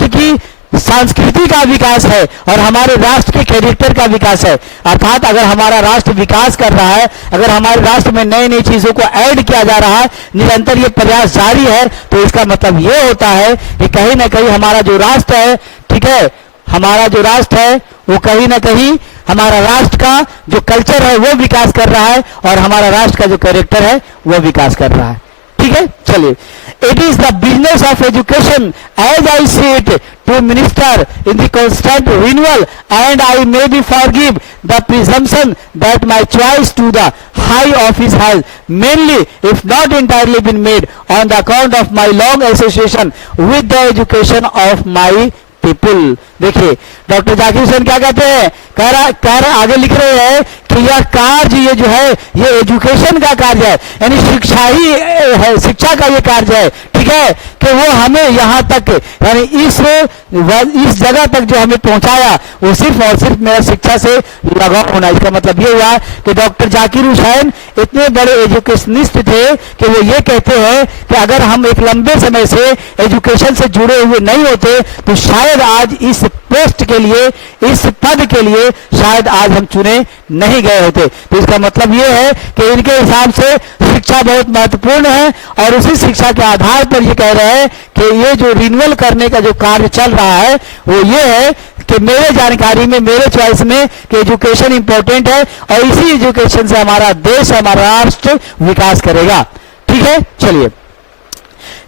की संस्कृति का विकास है और हमारे राष्ट्र के कैरेक्टर का विकास है। अर्थात अगर हमारा राष्ट्र विकास कर रहा है, अगर हमारे राष्ट्र में नई नई चीजों को ऐड किया जा रहा है, निरंतर ये प्रयास जारी है, तो इसका मतलब ये होता है कि कहीं ना कहीं हमारा जो राष्ट्र है, ठीक है, हमारा जो राष्ट्र है वो कहीं ना कहीं हमारा राष्ट्र का जो कल्चर है वो विकास कर रहा है और हमारा राष्ट्र का जो कैरेक्टर है वो विकास कर रहा है। ठीक है, चलिए। It is the business of education, as I see it, to minister in the constant renewal, and I may be forgive the presumption that my choice to the high office has mainly, if not entirely, been made on the account of my long association with the education of my people। देखिए doctor Zakir Hussain क्या कहते हैं, कह रहा आगे लिख रहे हैं कि यह कार्य ये जो है ये एजुकेशन का कार्य है, यानी शिक्षा ही है, शिक्षा का ये कार्य है। ठीक है, कि वो हमें यहाँ तक यानी इस जगह तक जो हमें पहुंचाया वो सिर्फ और सिर्फ मेरा शिक्षा से लगाव होना। इसका मतलब ये हुआ कि डॉक्टर जाकिर हुसैन इतने बड़े एजुकेशनिस्ट थे कि वो ये कहते हैं कि अगर हम एक लंबे समय से एजुकेशन से जुड़े हुए नहीं होते तो शायद आज इस पोस्ट के लिए, इस पद के लिए शायद आज हम चुने नहीं गए होते। तो इसका मतलब ये है कि इनके हिसाब से शिक्षा बहुत महत्वपूर्ण है और उसी शिक्षा के आधार पर ये कह रहे हैं कि ये जो रिन्यूअल करने का जो कार्य चल रहा है वो ये है कि मेरे जानकारी में, मेरे चॉइस में कि एजुकेशन इंपॉर्टेंट है और इसी एजुकेशन से हमारा देश, हमारा राष्ट्र विकास करेगा। ठीक है, चलिए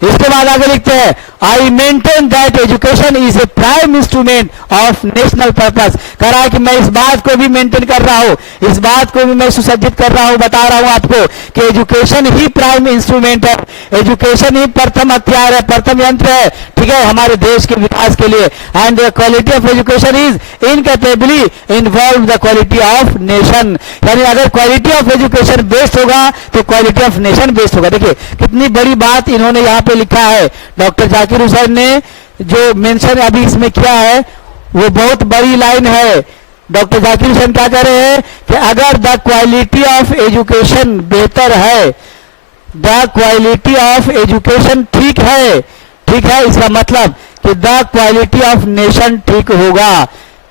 इसके बाद आगे लिखते हैं, I maintain that education is a prime instrument of national purpose. कह रहा है कि मैं इस बात को भी मेंटेन कर रहा हूं, इस बात को भी मैं सुसज्जित कर रहा हूं, बता रहा हूं आपको कि एजुकेशन ही प्राइम इंस्ट्रूमेंट है, एजुकेशन ही प्रथम हथियार है, प्रथम यंत्र है। ठीक है, हमारे देश के विकास के लिए। And the quality of education is inescapably involve the quality of nation, यानी अगर क्वालिटी ऑफ एजुकेशन बेस्ड होगा तो क्वालिटी ऑफ नेशन बेस्ड होगा। देखिए कितनी बड़ी बात इन्होंने यहाँ पे लिखा है, डॉक्टर जाकिर हुसैन ने जो मेंशन अभी इसमें किया है वो बहुत बड़ी लाइन है। डॉक्टर जाकिर हुसैन क्या कह रहे हैं कि अगर द क्वालिटी ऑफ एजुकेशन बेहतर है, द क्वालिटी ऑफ एजुकेशन ठीक है, ठीक है, इसका मतलब कि द क्वालिटी ऑफ नेशन ठीक होगा।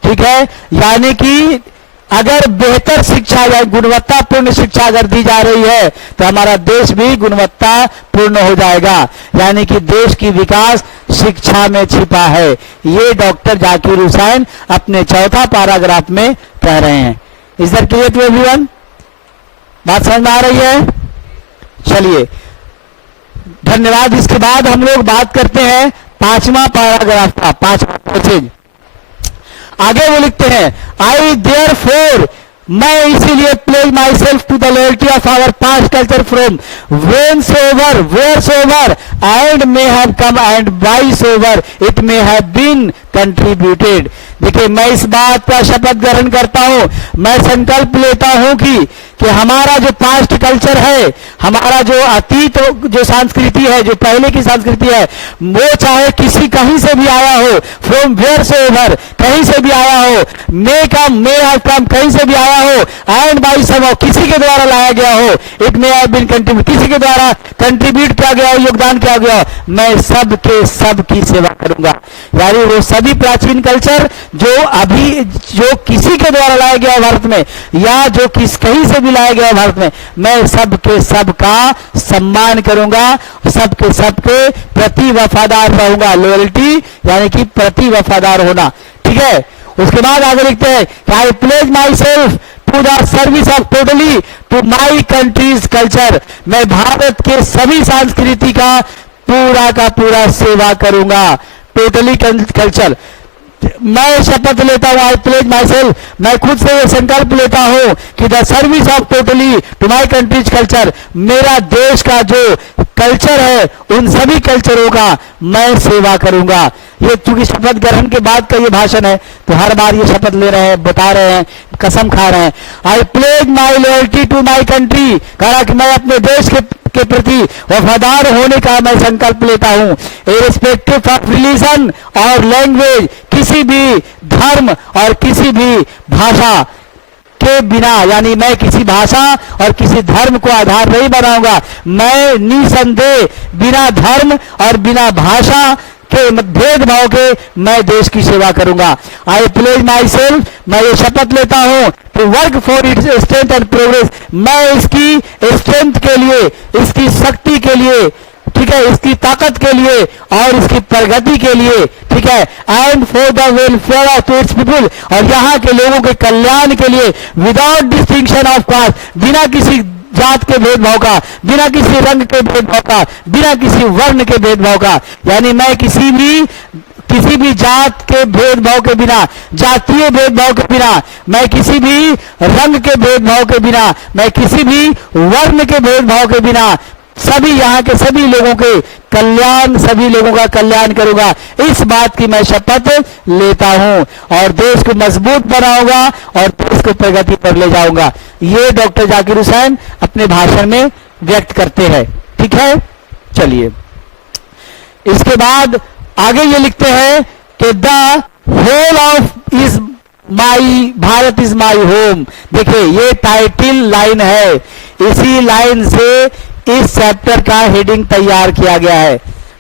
ठीक है, यानी कि अगर बेहतर शिक्षा या गुणवत्तापूर्ण शिक्षा अगर दी जा रही है तो हमारा देश भी गुणवत्तापूर्ण हो जाएगा, यानी कि देश की विकास शिक्षा में छिपा है। ये डॉक्टर जाकिर हुसैन अपने चौथा पैराग्राफ में कह रहे हैं। Is that clear to everyone? बात समझ में आ रही है? चलिए धन्यवाद। इसके बाद हम लोग बात करते हैं पांचवा पैराग्राफ का, पांचवा पैसेज। आगे वो लिखते हैं, आई देयर फोर, मैं इसीलिए pledge my self to the loyalty of our past culture from whence over, where's over and may have come and vice over it may have been contributed. देखिए मैं इस बात का शपथ ग्रहण करता हूं, मैं संकल्प लेता हूं कि हमारा जो पास्ट कल्चर है, हमारा जो अतीत जो संस्कृति है, जो पहले की संस्कृति है, वो चाहे किसी कहीं से भी आया हो, फ्रॉम वेयर से ओवर कहीं से भी आया हो, मे कम, मे हैव कम कहीं से भी आया हो, एंड बाय सम किसी के द्वारा लाया गया हो, it may have been contribute किसी के द्वारा कंट्रीब्यूट किया गया हो, योगदान किया गया हो, मैं सब के सब की सेवा करूंगा। यानी वो सभी प्राचीन कल्चर जो अभी जो किसी के द्वारा लाया गया भारत में या जो कहीं से भी लाया गया भारत में, मैं सबके सबका सम्मान करूंगा, सबके सबके प्रति वफादार रहूंगा। लॉयल्टी यानी कि प्रति वफादार होना। ठीक है, उसके बाद आगे लिखते हैं, I pledge my self to the service of totally to my country's culture. मैं भारत के सभी संस्कृति का पूरा सेवा करूंगा। टोटली कल्चर मैं शपथ लेता हूं, आई प्लेज माई सेल्फ, मैं खुद से ये संकल्प लेता हूं कि the service of totally to my country's culture, मेरा देश का जो कल्चर है उन सभी कल्चरों का मैं सेवा करूंगा। ये चूंकि शपथ ग्रहण के बाद का ये भाषण है तो हर बार ये शपथ ले रहे हैं, बता रहे हैं, कसम खा रहे हैं। I pledge my loyalty to my country, कहा कि मैं अपने देश के प्रति वफादार होने का मैं संकल्प लेता हूं, इर्रिस्पेक्टिव ऑफ रिलीजन और लैंग्वेज, किसी भी धर्म और किसी भी भाषा के बिना, यानी मैं किसी भाषा और किसी धर्म को आधार नहीं बनाऊंगा। मैं निसंदेह बिना धर्म और बिना भाषा के भेदभाव के मैं देश की सेवा करूंगा। आई प्लेज माई सेल्फ, मैं ये शपथ लेता हूं to work for its strength and progress, मैं इसकी स्ट्रेंथ के लिए, इसकी शक्ति के लिए, ठीक है, इसकी ताकत के लिए और इसकी प्रगति के लिए, ठीक है, and for the welfare of its people, और यहाँ के लोगों के कल्याण के लिए, विदाउट डिस्टिंक्शन ऑफ कास्ट, बिना किसी जात के भेदभाव का, बिना किसी रंग के भेदभाव का, बिना किसी वर्ण के भेदभाव का, यानी मैं किसी भी जात के भेदभाव के बिना, जातीय भेदभाव के बिना, मैं किसी भी रंग के भेदभाव के बिना, मैं किसी भी वर्ण के भेदभाव के बिना सभी यहाँ के सभी लोगों के कल्याण, सभी लोगों का कल्याण करूंगा। इस बात की मैं शपथ लेता हूं और देश को मजबूत बनाऊंगा और देश को प्रगति पर ले जाऊंगा। ये डॉक्टर जाकिर हुसैन अपने भाषण में व्यक्त करते हैं, ठीक है। चलिए इसके बाद आगे ये लिखते हैं कि the whole of is my Bharat is my home. देखिए ये टाइटल लाइन है, इसी लाइन से इस चैप्टर का हेडिंग तैयार किया गया है,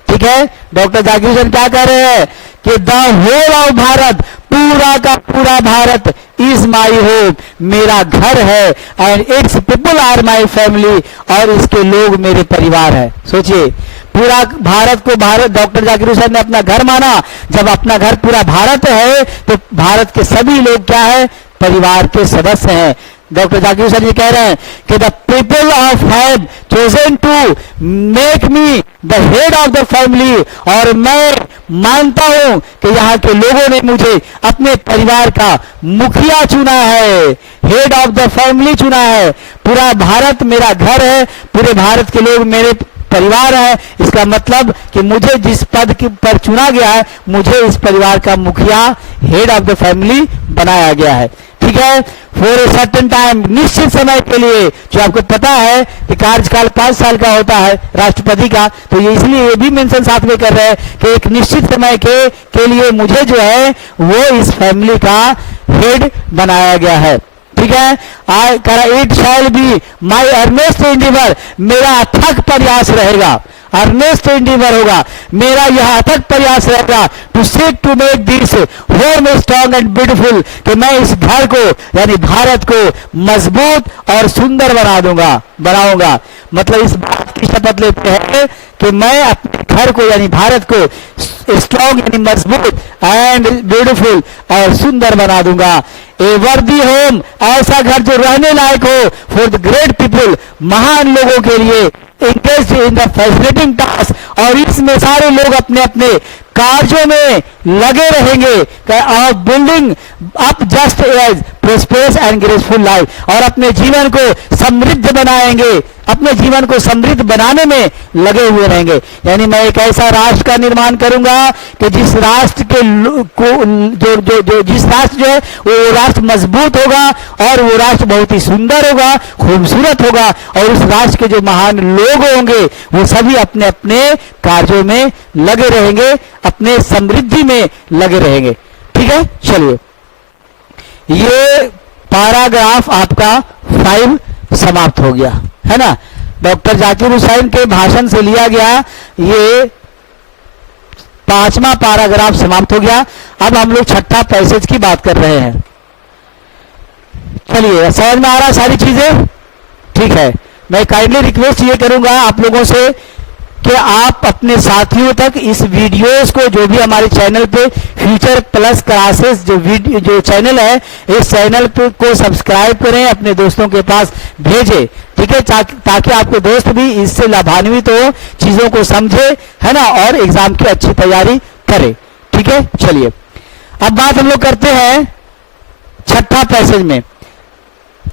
ठीक है। डॉक्टर जाकिर हुसैन क्या कह रहे हैं कि द होल ऑफ भारत, पूरा का पूरा भारत इज माई होम, मेरा घर है, and its people are my family, और इसके लोग मेरे परिवार है। सोचिए पूरा भारत को डॉक्टर जाकिर हुसैन ने अपना घर माना। जब अपना घर पूरा भारत है तो भारत के सभी लोग क्या है, परिवार के सदस्य हैं। डॉक्टर जाकिर हुसैन ये कह रहे हैं कि the people of have chosen to make me the head of the family, और मैं मानता हूं कि यहाँ के लोगों ने मुझे अपने परिवार का मुखिया चुना है, हेड ऑफ द फैमिली चुना है। पूरा भारत मेरा घर है, पूरे भारत के लोग मेरे परिवार है। इसका मतलब कि मुझे जिस पद पर चुना गया है, मुझे इस परिवार का मुखिया, हेड ऑफ द फैमिली बनाया गया है, ठीक है। फॉर ए सर्टेन टाइम, निश्चित समय के लिए, जो आपको पता है कि कार्यकाल 5 साल का होता है राष्ट्रपति का, तो ये इसलिए ये भी मेंशन साथ में कर रहे हैं कि एक निश्चित समय के लिए मुझे जो है वो इस फैमिली का हेड बनाया गया है, ठीक है। It shall be my earnest endeavour, मेरा अथक प्रयास रहेगा, अर्नेस्ट एंडीवर होगा, मेरा यह अथक प्रयास रहेगा to seek to make this home strong and beautiful, कि मैं इस घर को यानी भारत को मजबूत और सुंदर बनाऊंगा। मतलब इस बात की शपथ लेते हैं कि मैं अपने घर को यानी भारत को स्ट्रॉन्ग यानी मजबूत एंड ब्यूटीफुल और सुंदर बना दूंगा। ए वर्दी होम, ऐसा घर जो रहने लायक हो, फॉर द ग्रेट पीपुल, महान लोगों के लिए, engage in the facilitating task, और इसमें सारे लोग अपने अपने कार्यों में लगे रहेंगे, और building up just as prosperous and graceful life, और अपने जीवन को समृद्ध बनाएंगे, अपने जीवन को समृद्ध बनाने में लगे हुए रहेंगे। यानी मैं एक ऐसा राष्ट्र का निर्माण करूंगा कि जिस राष्ट्र के जिस राष्ट्र जो है वो राष्ट्र मजबूत होगा और वो राष्ट्र बहुत ही सुंदर होगा, खूबसूरत होगा, और उस राष्ट्र के जो महान लोग होंगे वो सभी अपने अपने कार्यों में लगे रहेंगे, अपने समृद्धि में लगे रहेंगे, ठीक है। चलिए ये पैराग्राफ आपका 5 समाप्त हो गया है ना। डॉक्टर जाकिर हुसैन के भाषण से लिया गया ये 5वां पैराग्राफ समाप्त हो गया। अब हम लोग 6ठा पैसेज की बात कर रहे हैं। चलिए समझ में आ रहा है सारी चीजें, ठीक है। मैं काइंडली रिक्वेस्ट ये करूंगा आप लोगों से कि आप अपने साथियों तक इस वीडियोस को, जो भी हमारे चैनल पे फ्यूचर प्लस क्लासेस जो चैनल है, इस चैनल को सब्सक्राइब करें, अपने दोस्तों के पास भेजें, ठीक है, ताकि आपके दोस्त भी इससे लाभान्वित हो, चीजों को समझे, है ना, और एग्जाम की अच्छी तैयारी करे, ठीक है। चलिए अब बात हम लोग करते हैं छठा पैसेज में।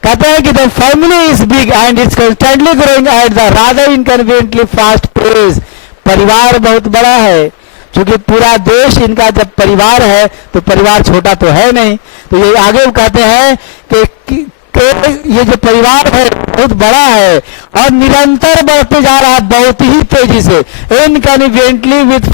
कहते हैं कि the family is big and it's constantly growing at the rather inconveniently fast pace. परिवार बहुत बड़ा है, क्योंकि पूरा देश इनका जब परिवार है तो परिवार छोटा तो है नहीं। तो ये आगे वो कहते हैं कि ये जो परिवार है बहुत बड़ा है और निरंतर बढ़ते जा रहा है बहुत ही तेजी से, इनकन्वीनियंटली विथ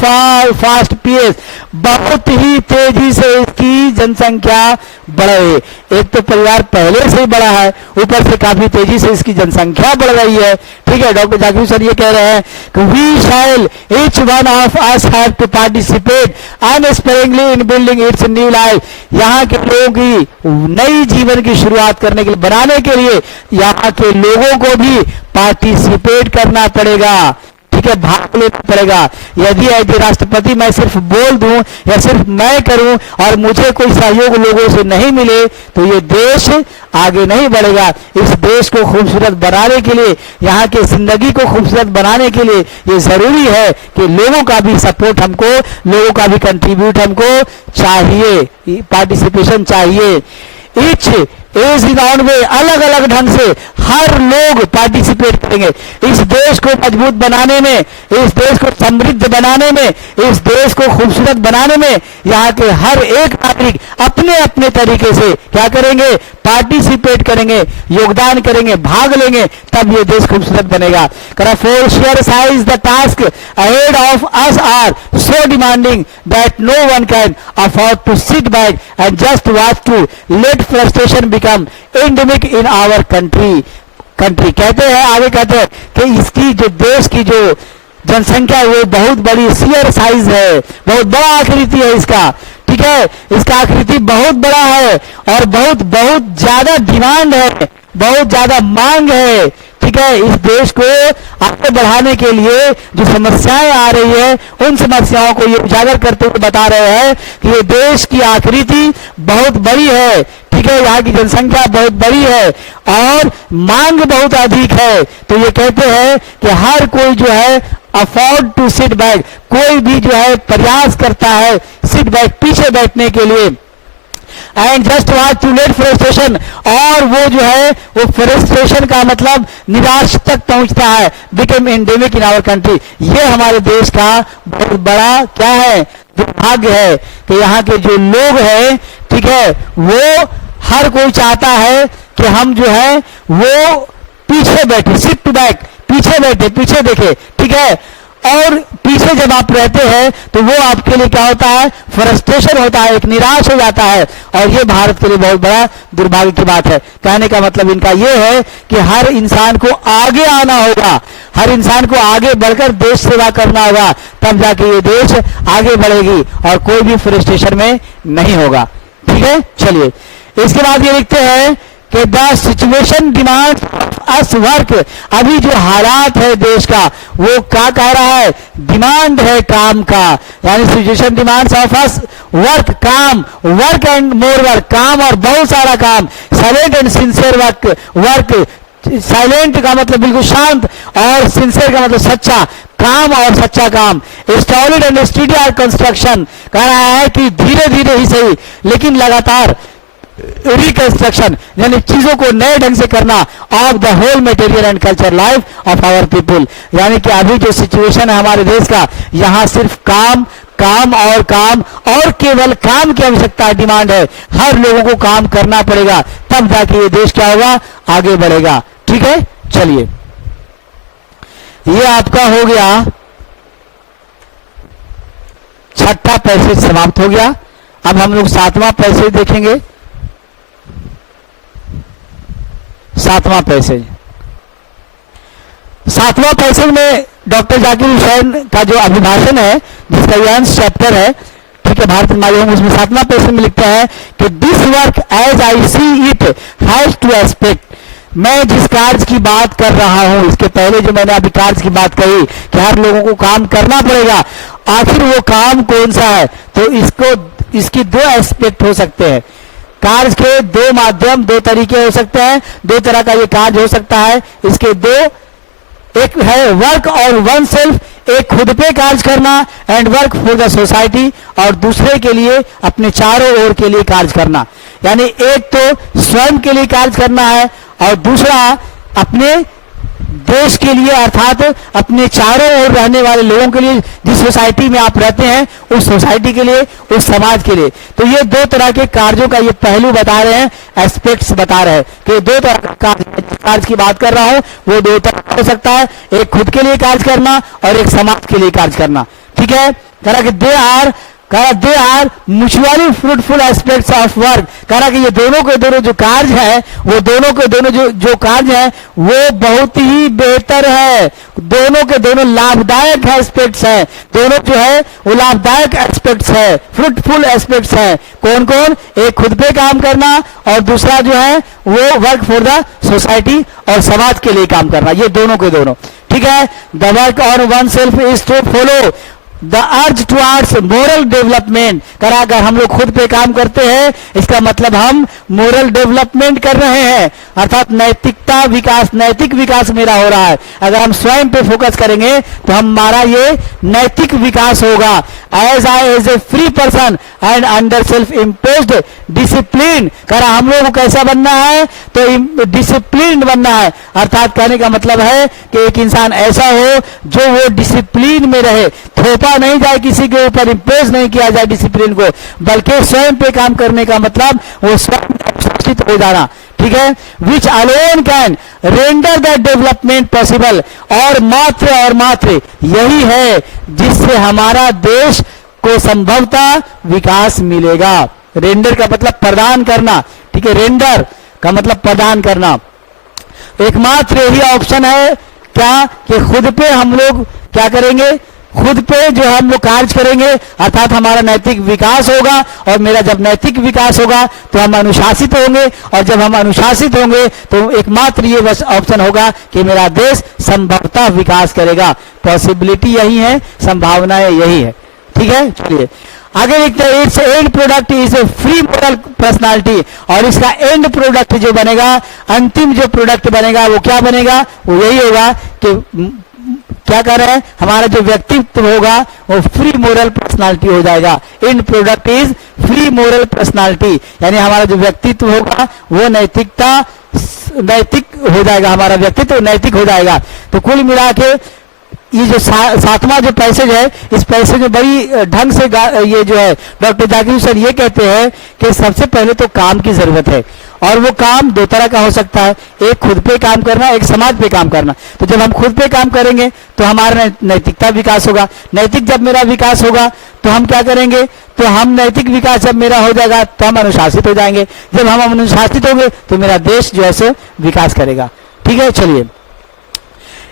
फास्ट पेस, बहुत ही तेजी से इसकी जनसंख्या बढ़े। एक तो परिवार पहले से ही बड़ा है, ऊपर से काफी तेजी से इसकी जनसंख्या बढ़ रही है। ठीक है, डॉक्टर जाकिर सर ये कह रहे हैं कि we shall each one of us have to participate unsparingly in building its new life. यहाँ के लोगों की नई जीवन की शुरुआत करने के लिए, बनाने के लिए यहाँ के लोगों को भी पार्टिसिपेट करना पड़ेगा। ठीक है, भाग लेना पड़ेगा। यदि एज राष्ट्रपति मैं सिर्फ बोल दूं या सिर्फ मैं करूं और मुझे कोई सहयोग लोगों से नहीं मिले तो ये देश आगे नहीं बढ़ेगा। इस देश को खूबसूरत बनाने के लिए, यहाँ की जिंदगी को खूबसूरत बनाने के लिए ये जरूरी है कि लोगों का भी सपोर्ट हमको, लोगों का भी कंट्रीब्यूट हमको चाहिए, पार्टिसिपेशन चाहिए। Each is in on way, अलग अलग ढंग से हर लोग पार्टिसिपेट करेंगे इस देश को मजबूत बनाने में, इस देश को समृद्ध बनाने में, इस देश को खूबसूरत बनाने में। यहाँ के हर एक नागरिक अपने अपने तरीके से क्या करेंगे, पार्टिसिपेट करेंगे, योगदान करेंगे, भाग लेंगे, तब ये देश खूबसूरत बनेगा। For sheer size the task ahead of us are so demanding that no one can afford to sit back and just watch to let frustration become endemic in our country। कहते हैं, आगे कहते हैं कि इसकी जो देश की जो जनसंख्या है वो बहुत बड़ी शेयर साइज है, बहुत बड़ा आकृति है इसका। ठीक है, इसका आकृति बहुत बड़ा है और बहुत बहुत ज्यादा डिमांड है, बहुत ज्यादा मांग है। ठीक है, इस देश को आगे बढ़ाने के लिए जो समस्याएं आ रही है उन समस्याओं को ये उजागर करते हुए बता रहे हैं कि ये देश की आकृति बहुत बड़ी है। ठीक है, यहाँ की जनसंख्या बहुत बड़ी है और मांग बहुत अधिक है। तो ये कहते हैं कि हर कोई जो है अफोर्ड टू सिट बैक, कोई भी जो है प्रयास करता है सिट बैक, पीछे बैठने के लिए। And just watch to let frustration, और वो जो है वो फ्रस्ट्रेशन का मतलब निराश तक पहुंचता है, become endemic in our country. ये हमारे देश का बहुत बड़ा क्या है, दुर्भाग्य है कि यहाँ के जो लोग हैं, ठीक है, वो हर कोई चाहता है कि हम जो है वो पीछे बैठे, सिट टू बैक, पीछे बैठे, पीछे देखे। ठीक है, और पीछे जब आप रहते हैं तो वो आपके लिए क्या होता है, फ्रस्ट्रेशन होता है, एक निराश हो जाता है, और ये भारत के लिए बहुत बड़ा दुर्भाग्य की बात है। कहने का मतलब इनका ये है कि हर इंसान को आगे आना होगा, हर इंसान को आगे बढ़कर देश सेवा करना होगा, तब जाके ये देश आगे बढ़ेगी और कोई भी फ्रस्ट्रेशन में नहीं होगा। ठीक है, चलिए इसके बाद ये लिखते हैं कि the situation demand us work. अभी जो हालात है देश का वो क्या कह रहा है, डिमांड है काम का, यानी situation demands of us work, काम, वर्क एंड मोर वर्क, काम और बहुत सारा काम, silent and sincere work. Silent का मतलब बिल्कुल शांत और सिंसियर का मतलब सच्चा काम और सच्चा काम। सॉलिड एंड स्टडी कंस्ट्रक्शन, कह रहा है कि धीरे धीरे ही सही लेकिन लगातार रिकंस्ट्रक्शन, यानी चीजों को नए ढंग से करना of the whole material and culture life of our people. यानी कि अभी जो सिचुएशन है हमारे देश का, यहाँ सिर्फ काम और केवल काम की आवश्यकता, डिमांड है। हर लोगों को काम करना पड़ेगा, तब जाके ये देश क्या होगा, आगे बढ़ेगा। ठीक है, चलिए ये आपका हो गया छठा पैसेज समाप्त हो गया। अब हम लोग सातवां पैसेज देखेंगे। सातवां पैसेज में डॉक्टर जाकिर हुसैन का जो अभिभाषण है, जिसका ये चैप्टर है, ठीक है, भारत माध्यम, उसमें सातवां पैसेज में लिखता है कि this work as I see it has two aspect. मैं जिस कार्य की बात कर रहा हूं, इसके पहले जो मैंने अभी कार्य की बात कही कि हर लोगों को काम करना पड़ेगा, आखिर वो काम कौन सा है, तो इसकी दो एस्पेक्ट हो सकते हैं। कार्य के दो माध्यम, दो तरीके हो सकते हैं, दो तरह का ये कार्य हो सकता है। इसके दो, एक है वर्क और वन सेल्फ, एक खुद पे कार्य करना and work for the society, और दूसरे के लिए अपने चारों ओर के लिए कार्य करना। यानी एक तो स्वयं के लिए कार्य करना है और दूसरा अपने देश के लिए अर्थात अपने चारों ओर रहने वाले लोगों के लिए, जिस सोसाइटी में आप रहते हैं उस सोसाइटी के लिए, उस समाज के लिए। तो ये दो तरह के कार्यों का ये पहलू बता रहे हैं, एस्पेक्ट्स बता रहे हैं कि दो तरह का कार्य की बात कर रहा हूं वो दो तरह हो सकता है, एक खुद के लिए कार्य करना और एक समाज के लिए कार्य करना। ठीक है, कहा कि they are mutually fruitful aspects of work. कहा कि ये दोनों के दोनों जो कार्य है वो दोनों के दोनों जो कार्य है वो बहुत ही बेहतर है, दोनों के दोनों लाभदायक एस्पेक्ट्स है, दोनों जो है वो लाभदायक एस्पेक्ट्स है, फ्रूटफुल एस्पेक्ट्स है। कौन कौन? एक खुद पे काम करना और दूसरा जो है वो वर्क फॉर द सोसाइटी और समाज के लिए काम करना, ये दोनों के दोनों। ठीक है, the work on one self is to follow the urge towards moral development. करा अगर हम लोग खुद पे काम करते हैं इसका मतलब हम मोरल डेवलपमेंट कर रहे हैं, अर्थात नैतिकता विकास, नैतिक विकास मेरा हो रहा है। अगर हम स्वयं पे फोकस करेंगे तो हमारा ये नैतिक विकास होगा। As I as a free person and under self imposed discipline. करा हम लोग को कैसा बनना है? तो डिसिप्लिन बनना है, अर्थात कहने का मतलब है कि एक इंसान ऐसा हो जो वो डिसिप्लिन में रहे, थोपा नहीं जाए किसी के ऊपर, इम्पोज नहीं किया जाए डिसिप्लिन को, बल्कि स्वयं पे काम करने का मतलब वो स्वयं अनुशासित हो जाना। ठीक है, which alone can render the development possible. और मात्र यही है जिससे हमारा देश को संभवतः विकास मिलेगा। रेंडर का मतलब प्रदान करना। ठीक है, रेंडर का मतलब प्रदान करना। एकमात्र यही ऑप्शन है क्या कि खुद पे हम लोग क्या करेंगे, खुद पे जो हम लोग कार्य करेंगे अर्थात हमारा नैतिक विकास होगा, और मेरा जब नैतिक विकास होगा तो हम अनुशासित होंगे, और जब हम अनुशासित होंगे तो एकमात्र ये बस ऑप्शन होगा कि मेरा देश संभवतः विकास करेगा। पॉसिबिलिटी यही है, संभावनाएं यही है। ठीक है, चलिए आगे देखते हैं। It's and product is a free moral personality. और इसका एंड प्रोडक्ट जो बनेगा, अंतिम जो प्रोडक्ट बनेगा वो क्या बनेगा? वो यही होगा कि क्या कर रहे हैं, हमारा जो व्यक्तित्व होगा वो फ्री मोरल पर्सनालिटी हो जाएगा। And product is free moral personality, यानी हमारा जो व्यक्तित्व होगा वो नैतिक हो जाएगा, हमारा व्यक्तित्व नैतिक हो जाएगा। तो कुल मिला के ये जो सातवां जो पैसेज है, इस पैसेज में बड़ी ढंग से ये जो है डॉक्टर जाकिर हुसैन ये कहते हैं कि सबसे पहले तो काम की जरूरत है, और वो काम दो तरह का हो सकता है, एक खुद पे काम करना, एक समाज पे काम करना। तो जब हम खुद पे काम करेंगे तो हमारा नैतिकता विकास होगा। नैतिक जब मेरा विकास होगा तो हम क्या करेंगे, तो हम नैतिक विकास जब मेरा हो जाएगा तो हम अनुशासित हो जाएंगे। जब हम अनुशासित होंगे तो मेरा देश जो है सो विकास करेगा। ठीक है, चलिए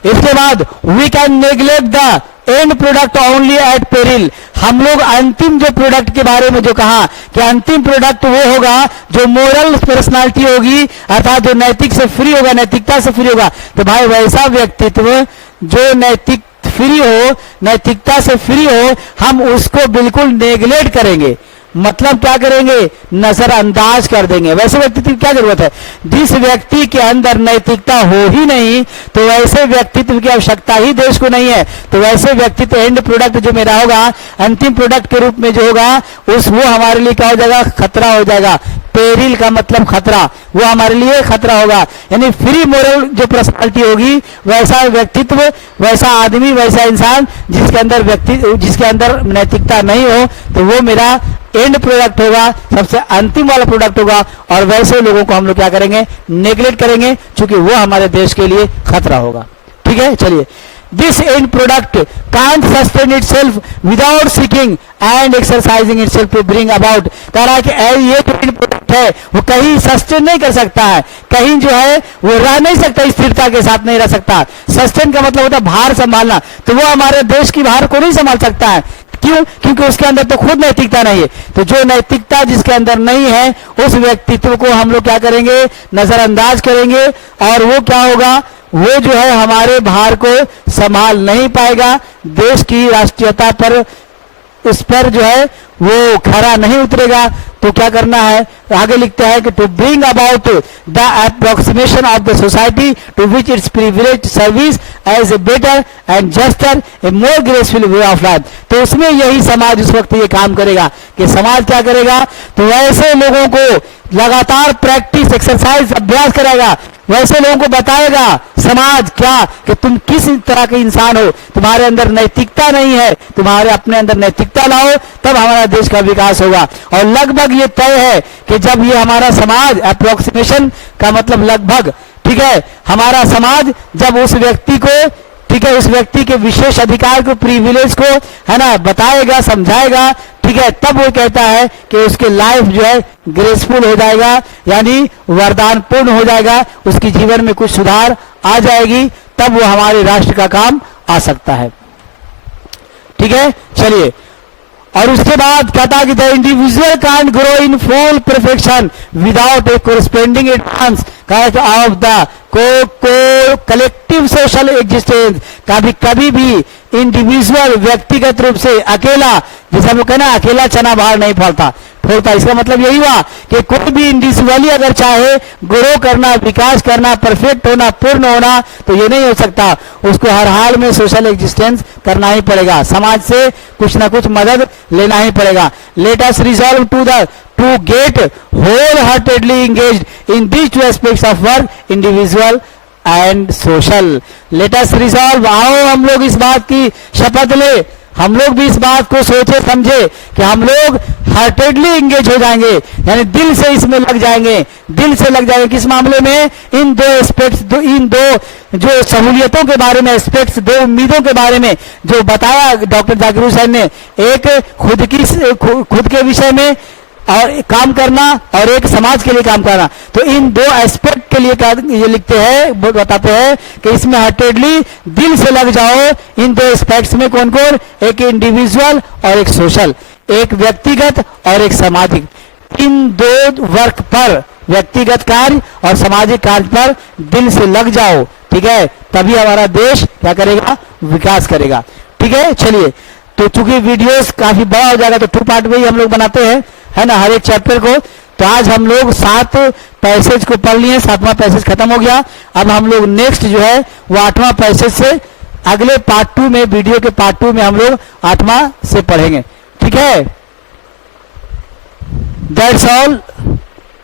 इसके बाद we can neglect the end product only at peril. हम लोग अंतिम जो प्रोडक्ट के बारे में जो कहा कि अंतिम प्रोडक्ट वो होगा जो मोरल पर्सनालिटी होगी, अर्थात जो नैतिक से फ्री होगा, नैतिकता से फ्री होगा। तो भाई वैसा व्यक्तित्व जो नैतिक फ्री हो, नैतिकता से फ्री हो, हम उसको बिल्कुल नेग्लेक्ट करेंगे। मतलब क्या करेंगे? नजरअंदाज कर देंगे। वैसे व्यक्तित्व की क्या जरूरत है? जिस व्यक्ति के अंदर नैतिकता हो ही नहीं तो वैसे व्यक्तित्व की आवश्यकता ही देश को नहीं है। तो वैसे व्यक्तित्व एंड प्रोडक्ट जो मेरा होगा, अंतिम प्रोडक्ट के रूप में जो होगा वो हमारे लिए क्या हो जाएगा? खतरा हो जाएगा। पेरिल का मतलब खतरा, वो हमारे लिए खतरा होगा। यानी फ्री मोरल जो पर्सनालिटी होगी, वैसा व्यक्तित्व, वैसा आदमी, वैसा इंसान जिसके अंदर नैतिकता नहीं हो, तो वो मेरा एंड प्रोडक्ट होगा, सबसे अंतिम वाला प्रोडक्ट होगा। और वैसे लोगों को हम लोग क्या करेंगे? नेग्लेक्ट करेंगे, क्योंकि वो हमारे देश के लिए खतरा होगा। ठीक है, चलिए this end product can't sustain itself without seeking and exercising itself to bring about. कह रहा है कि ये जो एंड प्रोडक्ट है वो कहीं सस्टेन नहीं कर सकता है, कहीं जो है वो रह नहीं सकता, स्थिरता के साथ नहीं रह सकता। सस्टेन का मतलब होता है भार संभालना, तो वो हमारे देश की भार को नहीं संभाल सकता है। क्यों? क्योंकि उसके अंदर तो खुद नैतिकता नहीं है। तो जो नैतिकता जिसके अंदर नहीं है उस व्यक्तित्व को हम लोग क्या करेंगे? नजरअंदाज करेंगे, और वो क्या होगा? वो जो है हमारे भार को संभाल नहीं पाएगा, देश की राष्ट्रीयता पर उस पर जो है वो खरा नहीं उतरेगा। तो क्या करना है, आगे लिखते हैं कि to bring about the approximation of the society to which its privilege service as a better and juster a more graceful way of life. तो उसमें यही समाज उस वक्त ये काम करेगा कि समाज क्या करेगा, तो वैसे लोगों को लगातार प्रैक्टिस, एक्सरसाइज, अभ्यास कराएगा, वैसे लोगों को बताएगा समाज क्या कि तुम किस तरह के इंसान हो, तुम्हारे अंदर नैतिकता नहीं है, तुम्हारे अपने अंदर नैतिकता लाओ, तब हमारा देश का विकास होगा। और लगभग ये तय है कि जब ये हमारा समाज, अप्रोक्सीमेशन का मतलब लगभग, ठीक है, हमारा समाज जब उस व्यक्ति को, ठीक है, उस व्यक्ति के विशेष अधिकार को, प्रिविलेज को, है ना, बताएगा, समझाएगा, ठीक है, तब वो कहता है कि उसके लाइफ जो है ग्रेसफुल हो जाएगा, यानी वरदान पूर्ण हो जाएगा, उसकी जीवन में कुछ सुधार आ जाएगी, तब वो हमारे राष्ट्र का काम आ सकता है। ठीक है, चलिए, और उसके बाद कहता है कि the individual can't grow in full perfection without a corresponding advance of the collective social existence. कभी भी इंडिविजुअल, व्यक्तिगत रूप से अकेला, जैसे हम लोग कहना अकेला चना बाहर नहीं फोड़ता। इसका मतलब यही हुआ कि कोई भी इंडिविजुअली अगर चाहे ग्रो करना, विकास करना, परफेक्ट होना, पूर्ण होना, तो ये नहीं हो सकता, उसको हर हाल में सोशल एग्जिस्टेंस करना ही पड़ेगा, समाज से कुछ ना कुछ मदद लेना ही पड़ेगा। Let us resolve to get whole heartedly engaged in these two aspects of work, individual and social. Let us resolve, आओ हम लोग इस बात की शपथ ले, हम लोग भी इस बात को सोचे समझे कि हम लोग हार्टेडली एंगेज हो जाएंगे, यानी दिल से इसमें लग जाएंगे, दिल से लग जाएंगे। किस मामले में, इन दो एस्पेक्ट्स, इन दो जो सहूलियतों के बारे में, एस्पेक्ट्स, दो उम्मीदों के बारे में जो बताया डॉक्टर जाकिर हुसैन ने, एक खुद के विषय में और काम करना और एक समाज के लिए काम करना। तो इन दो एस्पेक्ट के लिए ये लिखते हैं, बताते हैं कि इसमें हार्टेडली, दिल से लग जाओ इन दो एस्पेक्ट्स में। कौन कौन, एक इंडिविजुअल और एक सोशल, एक व्यक्तिगत और एक सामाजिक। इन दो वर्क पर, व्यक्तिगत कार्य और सामाजिक कार्य पर दिल से लग जाओ, ठीक है, तभी हमारा देश क्या करेगा, विकास करेगा। ठीक है, चलिए, तो चूंकि वीडियोस काफी बड़ा हो जाएगा तो 2 पार्ट में ही हम लोग बनाते हैं, है ना, हर एक चैप्टर को। तो आज हम लोग 7 पैसेज को पढ़ लिए, 7वां पैसेज खत्म हो गया। अब हम लोग नेक्स्ट जो है वो 8वां पैसेज से अगले पार्ट 2 में, वीडियो के पार्ट 2 में हम लोग 8वां से पढ़ेंगे। ठीक है, that's all,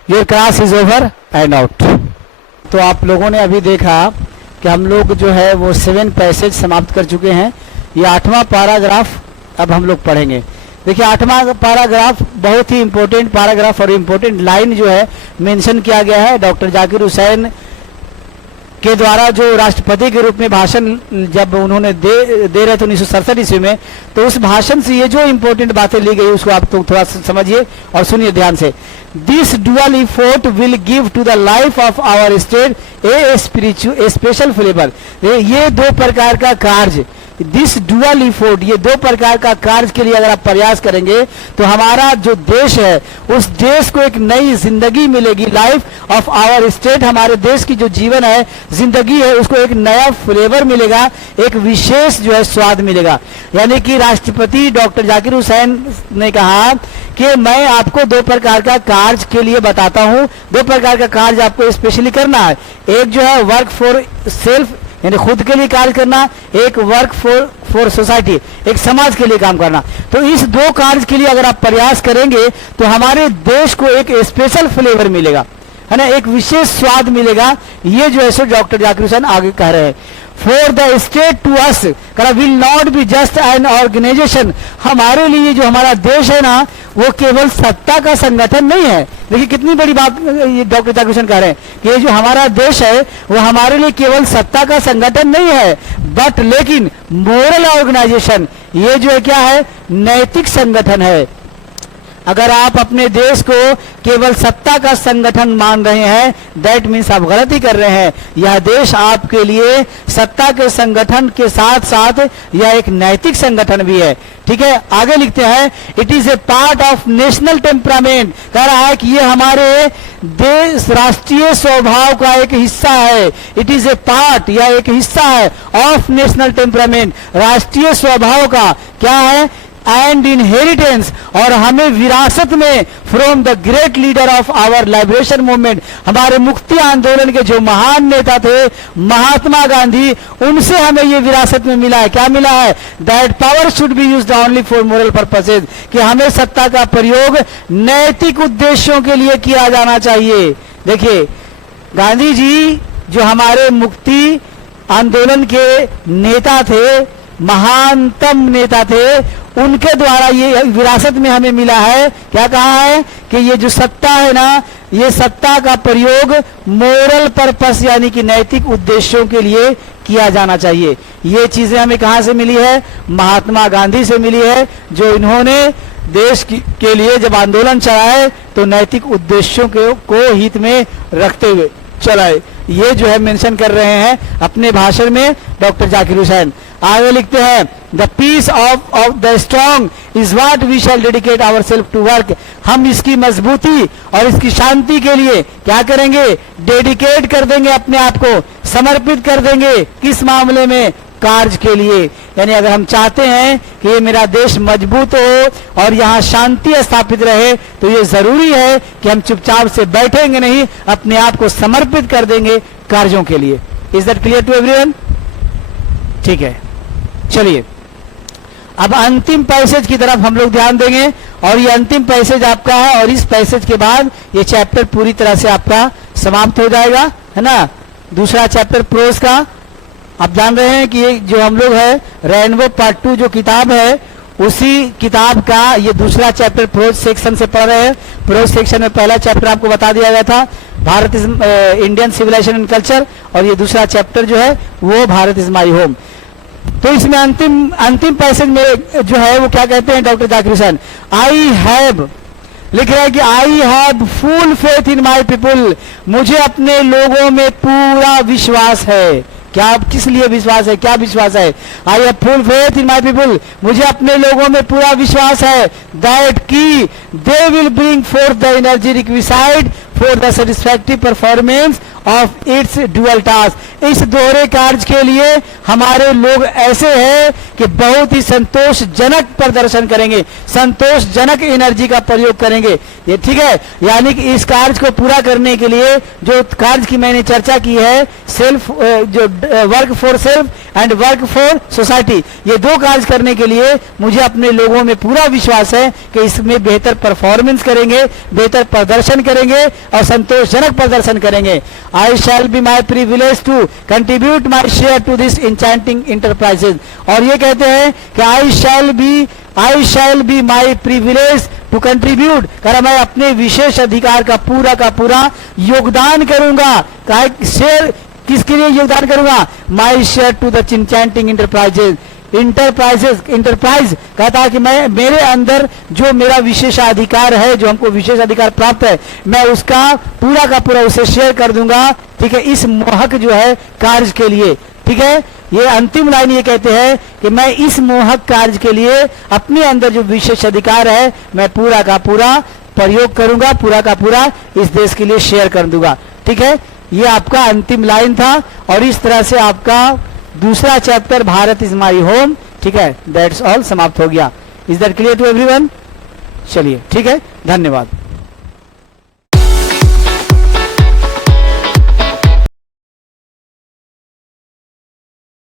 your class is over and out. तो आप लोगों ने अभी देखा कि हम लोग जो है वो 7 पैसेज समाप्त कर चुके हैं। ये 8वां पैराग्राफ अब हम लोग पढ़ेंगे। देखिए, 8वां पैराग्राफ बहुत ही इंपॉर्टेंट पैराग्राफ और इंपॉर्टेंट लाइन जो है मेंशन किया गया है डॉक्टर जाकिर हुसैन के द्वारा, जो राष्ट्रपति के रूप में भाषण जब उन्होंने दे रहे थे 1967 ईस्वी में, तो उस भाषण से ये जो इंपॉर्टेंट बातें ली गई उसको आप तो थोड़ा समझिए और सुनिए ध्यान से। This dual effort will give to the life of our state a special flavour. ये 2 प्रकार का कार्य, दिस डुअल इफोर्ट, ये 2 प्रकार का कार्य के लिए अगर आप प्रयास करेंगे तो हमारा जो देश है उस देश को एक नई जिंदगी मिलेगी। लाइफ ऑफ आवर स्टेट, हमारे देश की जो जीवन है, जिंदगी है, उसको एक नया फ्लेवर मिलेगा, एक विशेष जो है स्वाद मिलेगा। यानी कि राष्ट्रपति डॉक्टर जाकिर हुसैन ने कहा कि मैं आपको 2 प्रकार का कार्य के लिए बताता हूं, 2 प्रकार का कार्य आपको स्पेशली करना है। एक जो है वर्क फॉर सेल्फ, यानी खुद के लिए कार्य करना, एक वर्क फॉर सोसाइटी, एक समाज के लिए काम करना। तो इस 2 कार्य के लिए अगर आप प्रयास करेंगे तो हमारे देश को एक स्पेशल फ्लेवर मिलेगा, है ना, एक विशेष स्वाद मिलेगा। ये जो है सो डॉक्टर जाकिर हुसैन आगे कह रहे हैं। For the state to us will not be just an organisation. हमारे लिए जो हमारा देश है ना, वो केवल सत्ता का संगठन नहीं है। देखिए कितनी बड़ी बात ये डॉक्टर जाकिर हुसैन कह रहे हैं कि ये जो हमारा देश है वो हमारे लिए केवल सत्ता का संगठन नहीं है, बट लेकिन मोरल ऑर्गेनाइजेशन, ये जो है क्या है, नैतिक संगठन है। अगर आप अपने देश को केवल सत्ता का संगठन मान रहे हैं, दैट मीन्स आप गलती कर रहे हैं। यह देश आपके लिए सत्ता के संगठन के साथ साथ यह एक नैतिक संगठन भी है। ठीक है, आगे लिखते हैं, it is a part of national temperament. कह रहा है कि ये हमारे देश राष्ट्रीय स्वभाव का एक हिस्सा है। इट इज ए पार्ट, या एक हिस्सा है ऑफ नेशनल टेम्परामेंट, राष्ट्रीय स्वभाव का। क्या है एंड इनहेरिटेंस, और हमें विरासत में from the great leader of our liberation movement, हमारे मुक्ति आंदोलन के जो महान नेता थे महात्मा गांधी, उनसे हमें ये विरासत में मिला है। क्या मिला है? That power should be used only for moral purposes, कि हमें सत्ता का प्रयोग नैतिक उद्देश्यों के लिए किया जाना चाहिए। देखिए, गांधी जी जो हमारे मुक्ति आंदोलन के नेता थे, महानतम नेता थे, उनके द्वारा ये विरासत में हमें मिला है। क्या कहा है? कि ये जो सत्ता है ना, ये सत्ता का प्रयोग मोरल पर्पस यानी कि नैतिक उद्देश्यों के लिए किया जाना चाहिए। ये चीजें हमें कहां से मिली है? महात्मा गांधी से मिली है, जो इन्होंने देश के लिए जब आंदोलन चलाए तो नैतिक उद्देश्यों को हित में रखते हुए चलाए। ये जो है मेंशन कर रहे हैं अपने भाषण में डॉक्टर जाकिर हुसैन। आगे लिखते हैं, the peace of the strong is what we shall dedicate our self to work. हम इसकी मजबूती और इसकी शांति के लिए क्या करेंगे? डेडिकेट कर देंगे, अपने आप को समर्पित कर देंगे। किस मामले में? कार्य के लिए। यानी अगर हम चाहते हैं कि ये मेरा देश मजबूत हो और यहाँ शांति स्थापित रहे, तो ये जरूरी है कि हम चुपचाप से बैठेंगे नहीं, अपने आप को समर्पित कर देंगे कार्यों के लिए। Is that clear to everyone? ठीक है, चलिए अब अंतिम पैसेज की तरफ हम लोग ध्यान देंगे, और ये अंतिम पैसेज आपका है, और इस पैसेज के बाद ये चैप्टर पूरी तरह से आपका समाप्त हो जाएगा, है ना। दूसरा चैप्टर प्रोज का, आप जान रहे हैं कि ये जो हम लोग है रेनबो पार्ट 2 जो किताब है, उसी किताब का ये दूसरा चैप्टर प्रोज सेक्शन से पढ़ रहे हैं। प्रोज सेक्शन में पहला चैप्टर आपको बता दिया गया था, Bharat is Indian civilisation and culture, और ये दूसरा चैप्टर जो है वो भारत इज माई होम। तो इसमें अंतिम पैसेज में जो है वो क्या कहते हैं doctor Zakir Hussain? I have, लिख रहा है कि I have full faith in my people, मुझे अपने लोगों में पूरा विश्वास है। क्या, किस लिए विश्वास है? क्या विश्वास है? I have full faith in my people, मुझे अपने लोगों में पूरा विश्वास है। दैट की they will bring fourth the energy requisite for the satisfactory performance of its dual task. इस दोहरे कार्य के लिए हमारे लोग ऐसे हैं कि बहुत ही संतोषजनक प्रदर्शन करेंगे, संतोषजनक एनर्जी का प्रयोग करेंगे। ये ठीक है, यानी कि इस कार्य को पूरा करने के लिए जो कार्य की मैंने चर्चा की है, सेल्फ जो work for self and work for society, ये दो कार्य करने के लिए मुझे अपने लोगों में पूरा विश्वास है कि इसमें बेहतर परफॉर्मेंस करेंगे, बेहतर प्रदर्शन करेंगे और संतोषजनक प्रदर्शन करेंगे। I shall be my privilege to contribute my share to this enchanting enterprises. और ये कहते हैं कि I shall be my privilege to contribute, कर मैं अपने विशेष अधिकार का पूरा योगदान करूंगा। शेयर किसके लिए योगदान करूंगा? My share to the enchanting enterprise कहता है कि मैं मेरे अंदर जो मेरा विशेषाधिकार है, जो हमको विशेषाधिकार प्राप्त है, मैं उसका पूरा का पूरा उसे शेयर कर दूंगा। ठीक है, इस मोहक जो है कार्य के लिए। ठीक है, ये अंतिम लाइन ये कहते हैं कि मैं इस मोहक कार्य के लिए अपने अंदर जो विशेष अधिकार है, मैं पूरा का पूरा प्रयोग करूंगा, पूरा का पूरा इस देश के लिए शेयर कर दूंगा। ठीक है, ये आपका अंतिम लाइन था, और इस तरह से आपका दूसरा chapter Bharat is my home, ठीक है, दैट्स ऑल समाप्त हो गया। Is that clear to everyone? चलिए, ठीक है, धन्यवाद।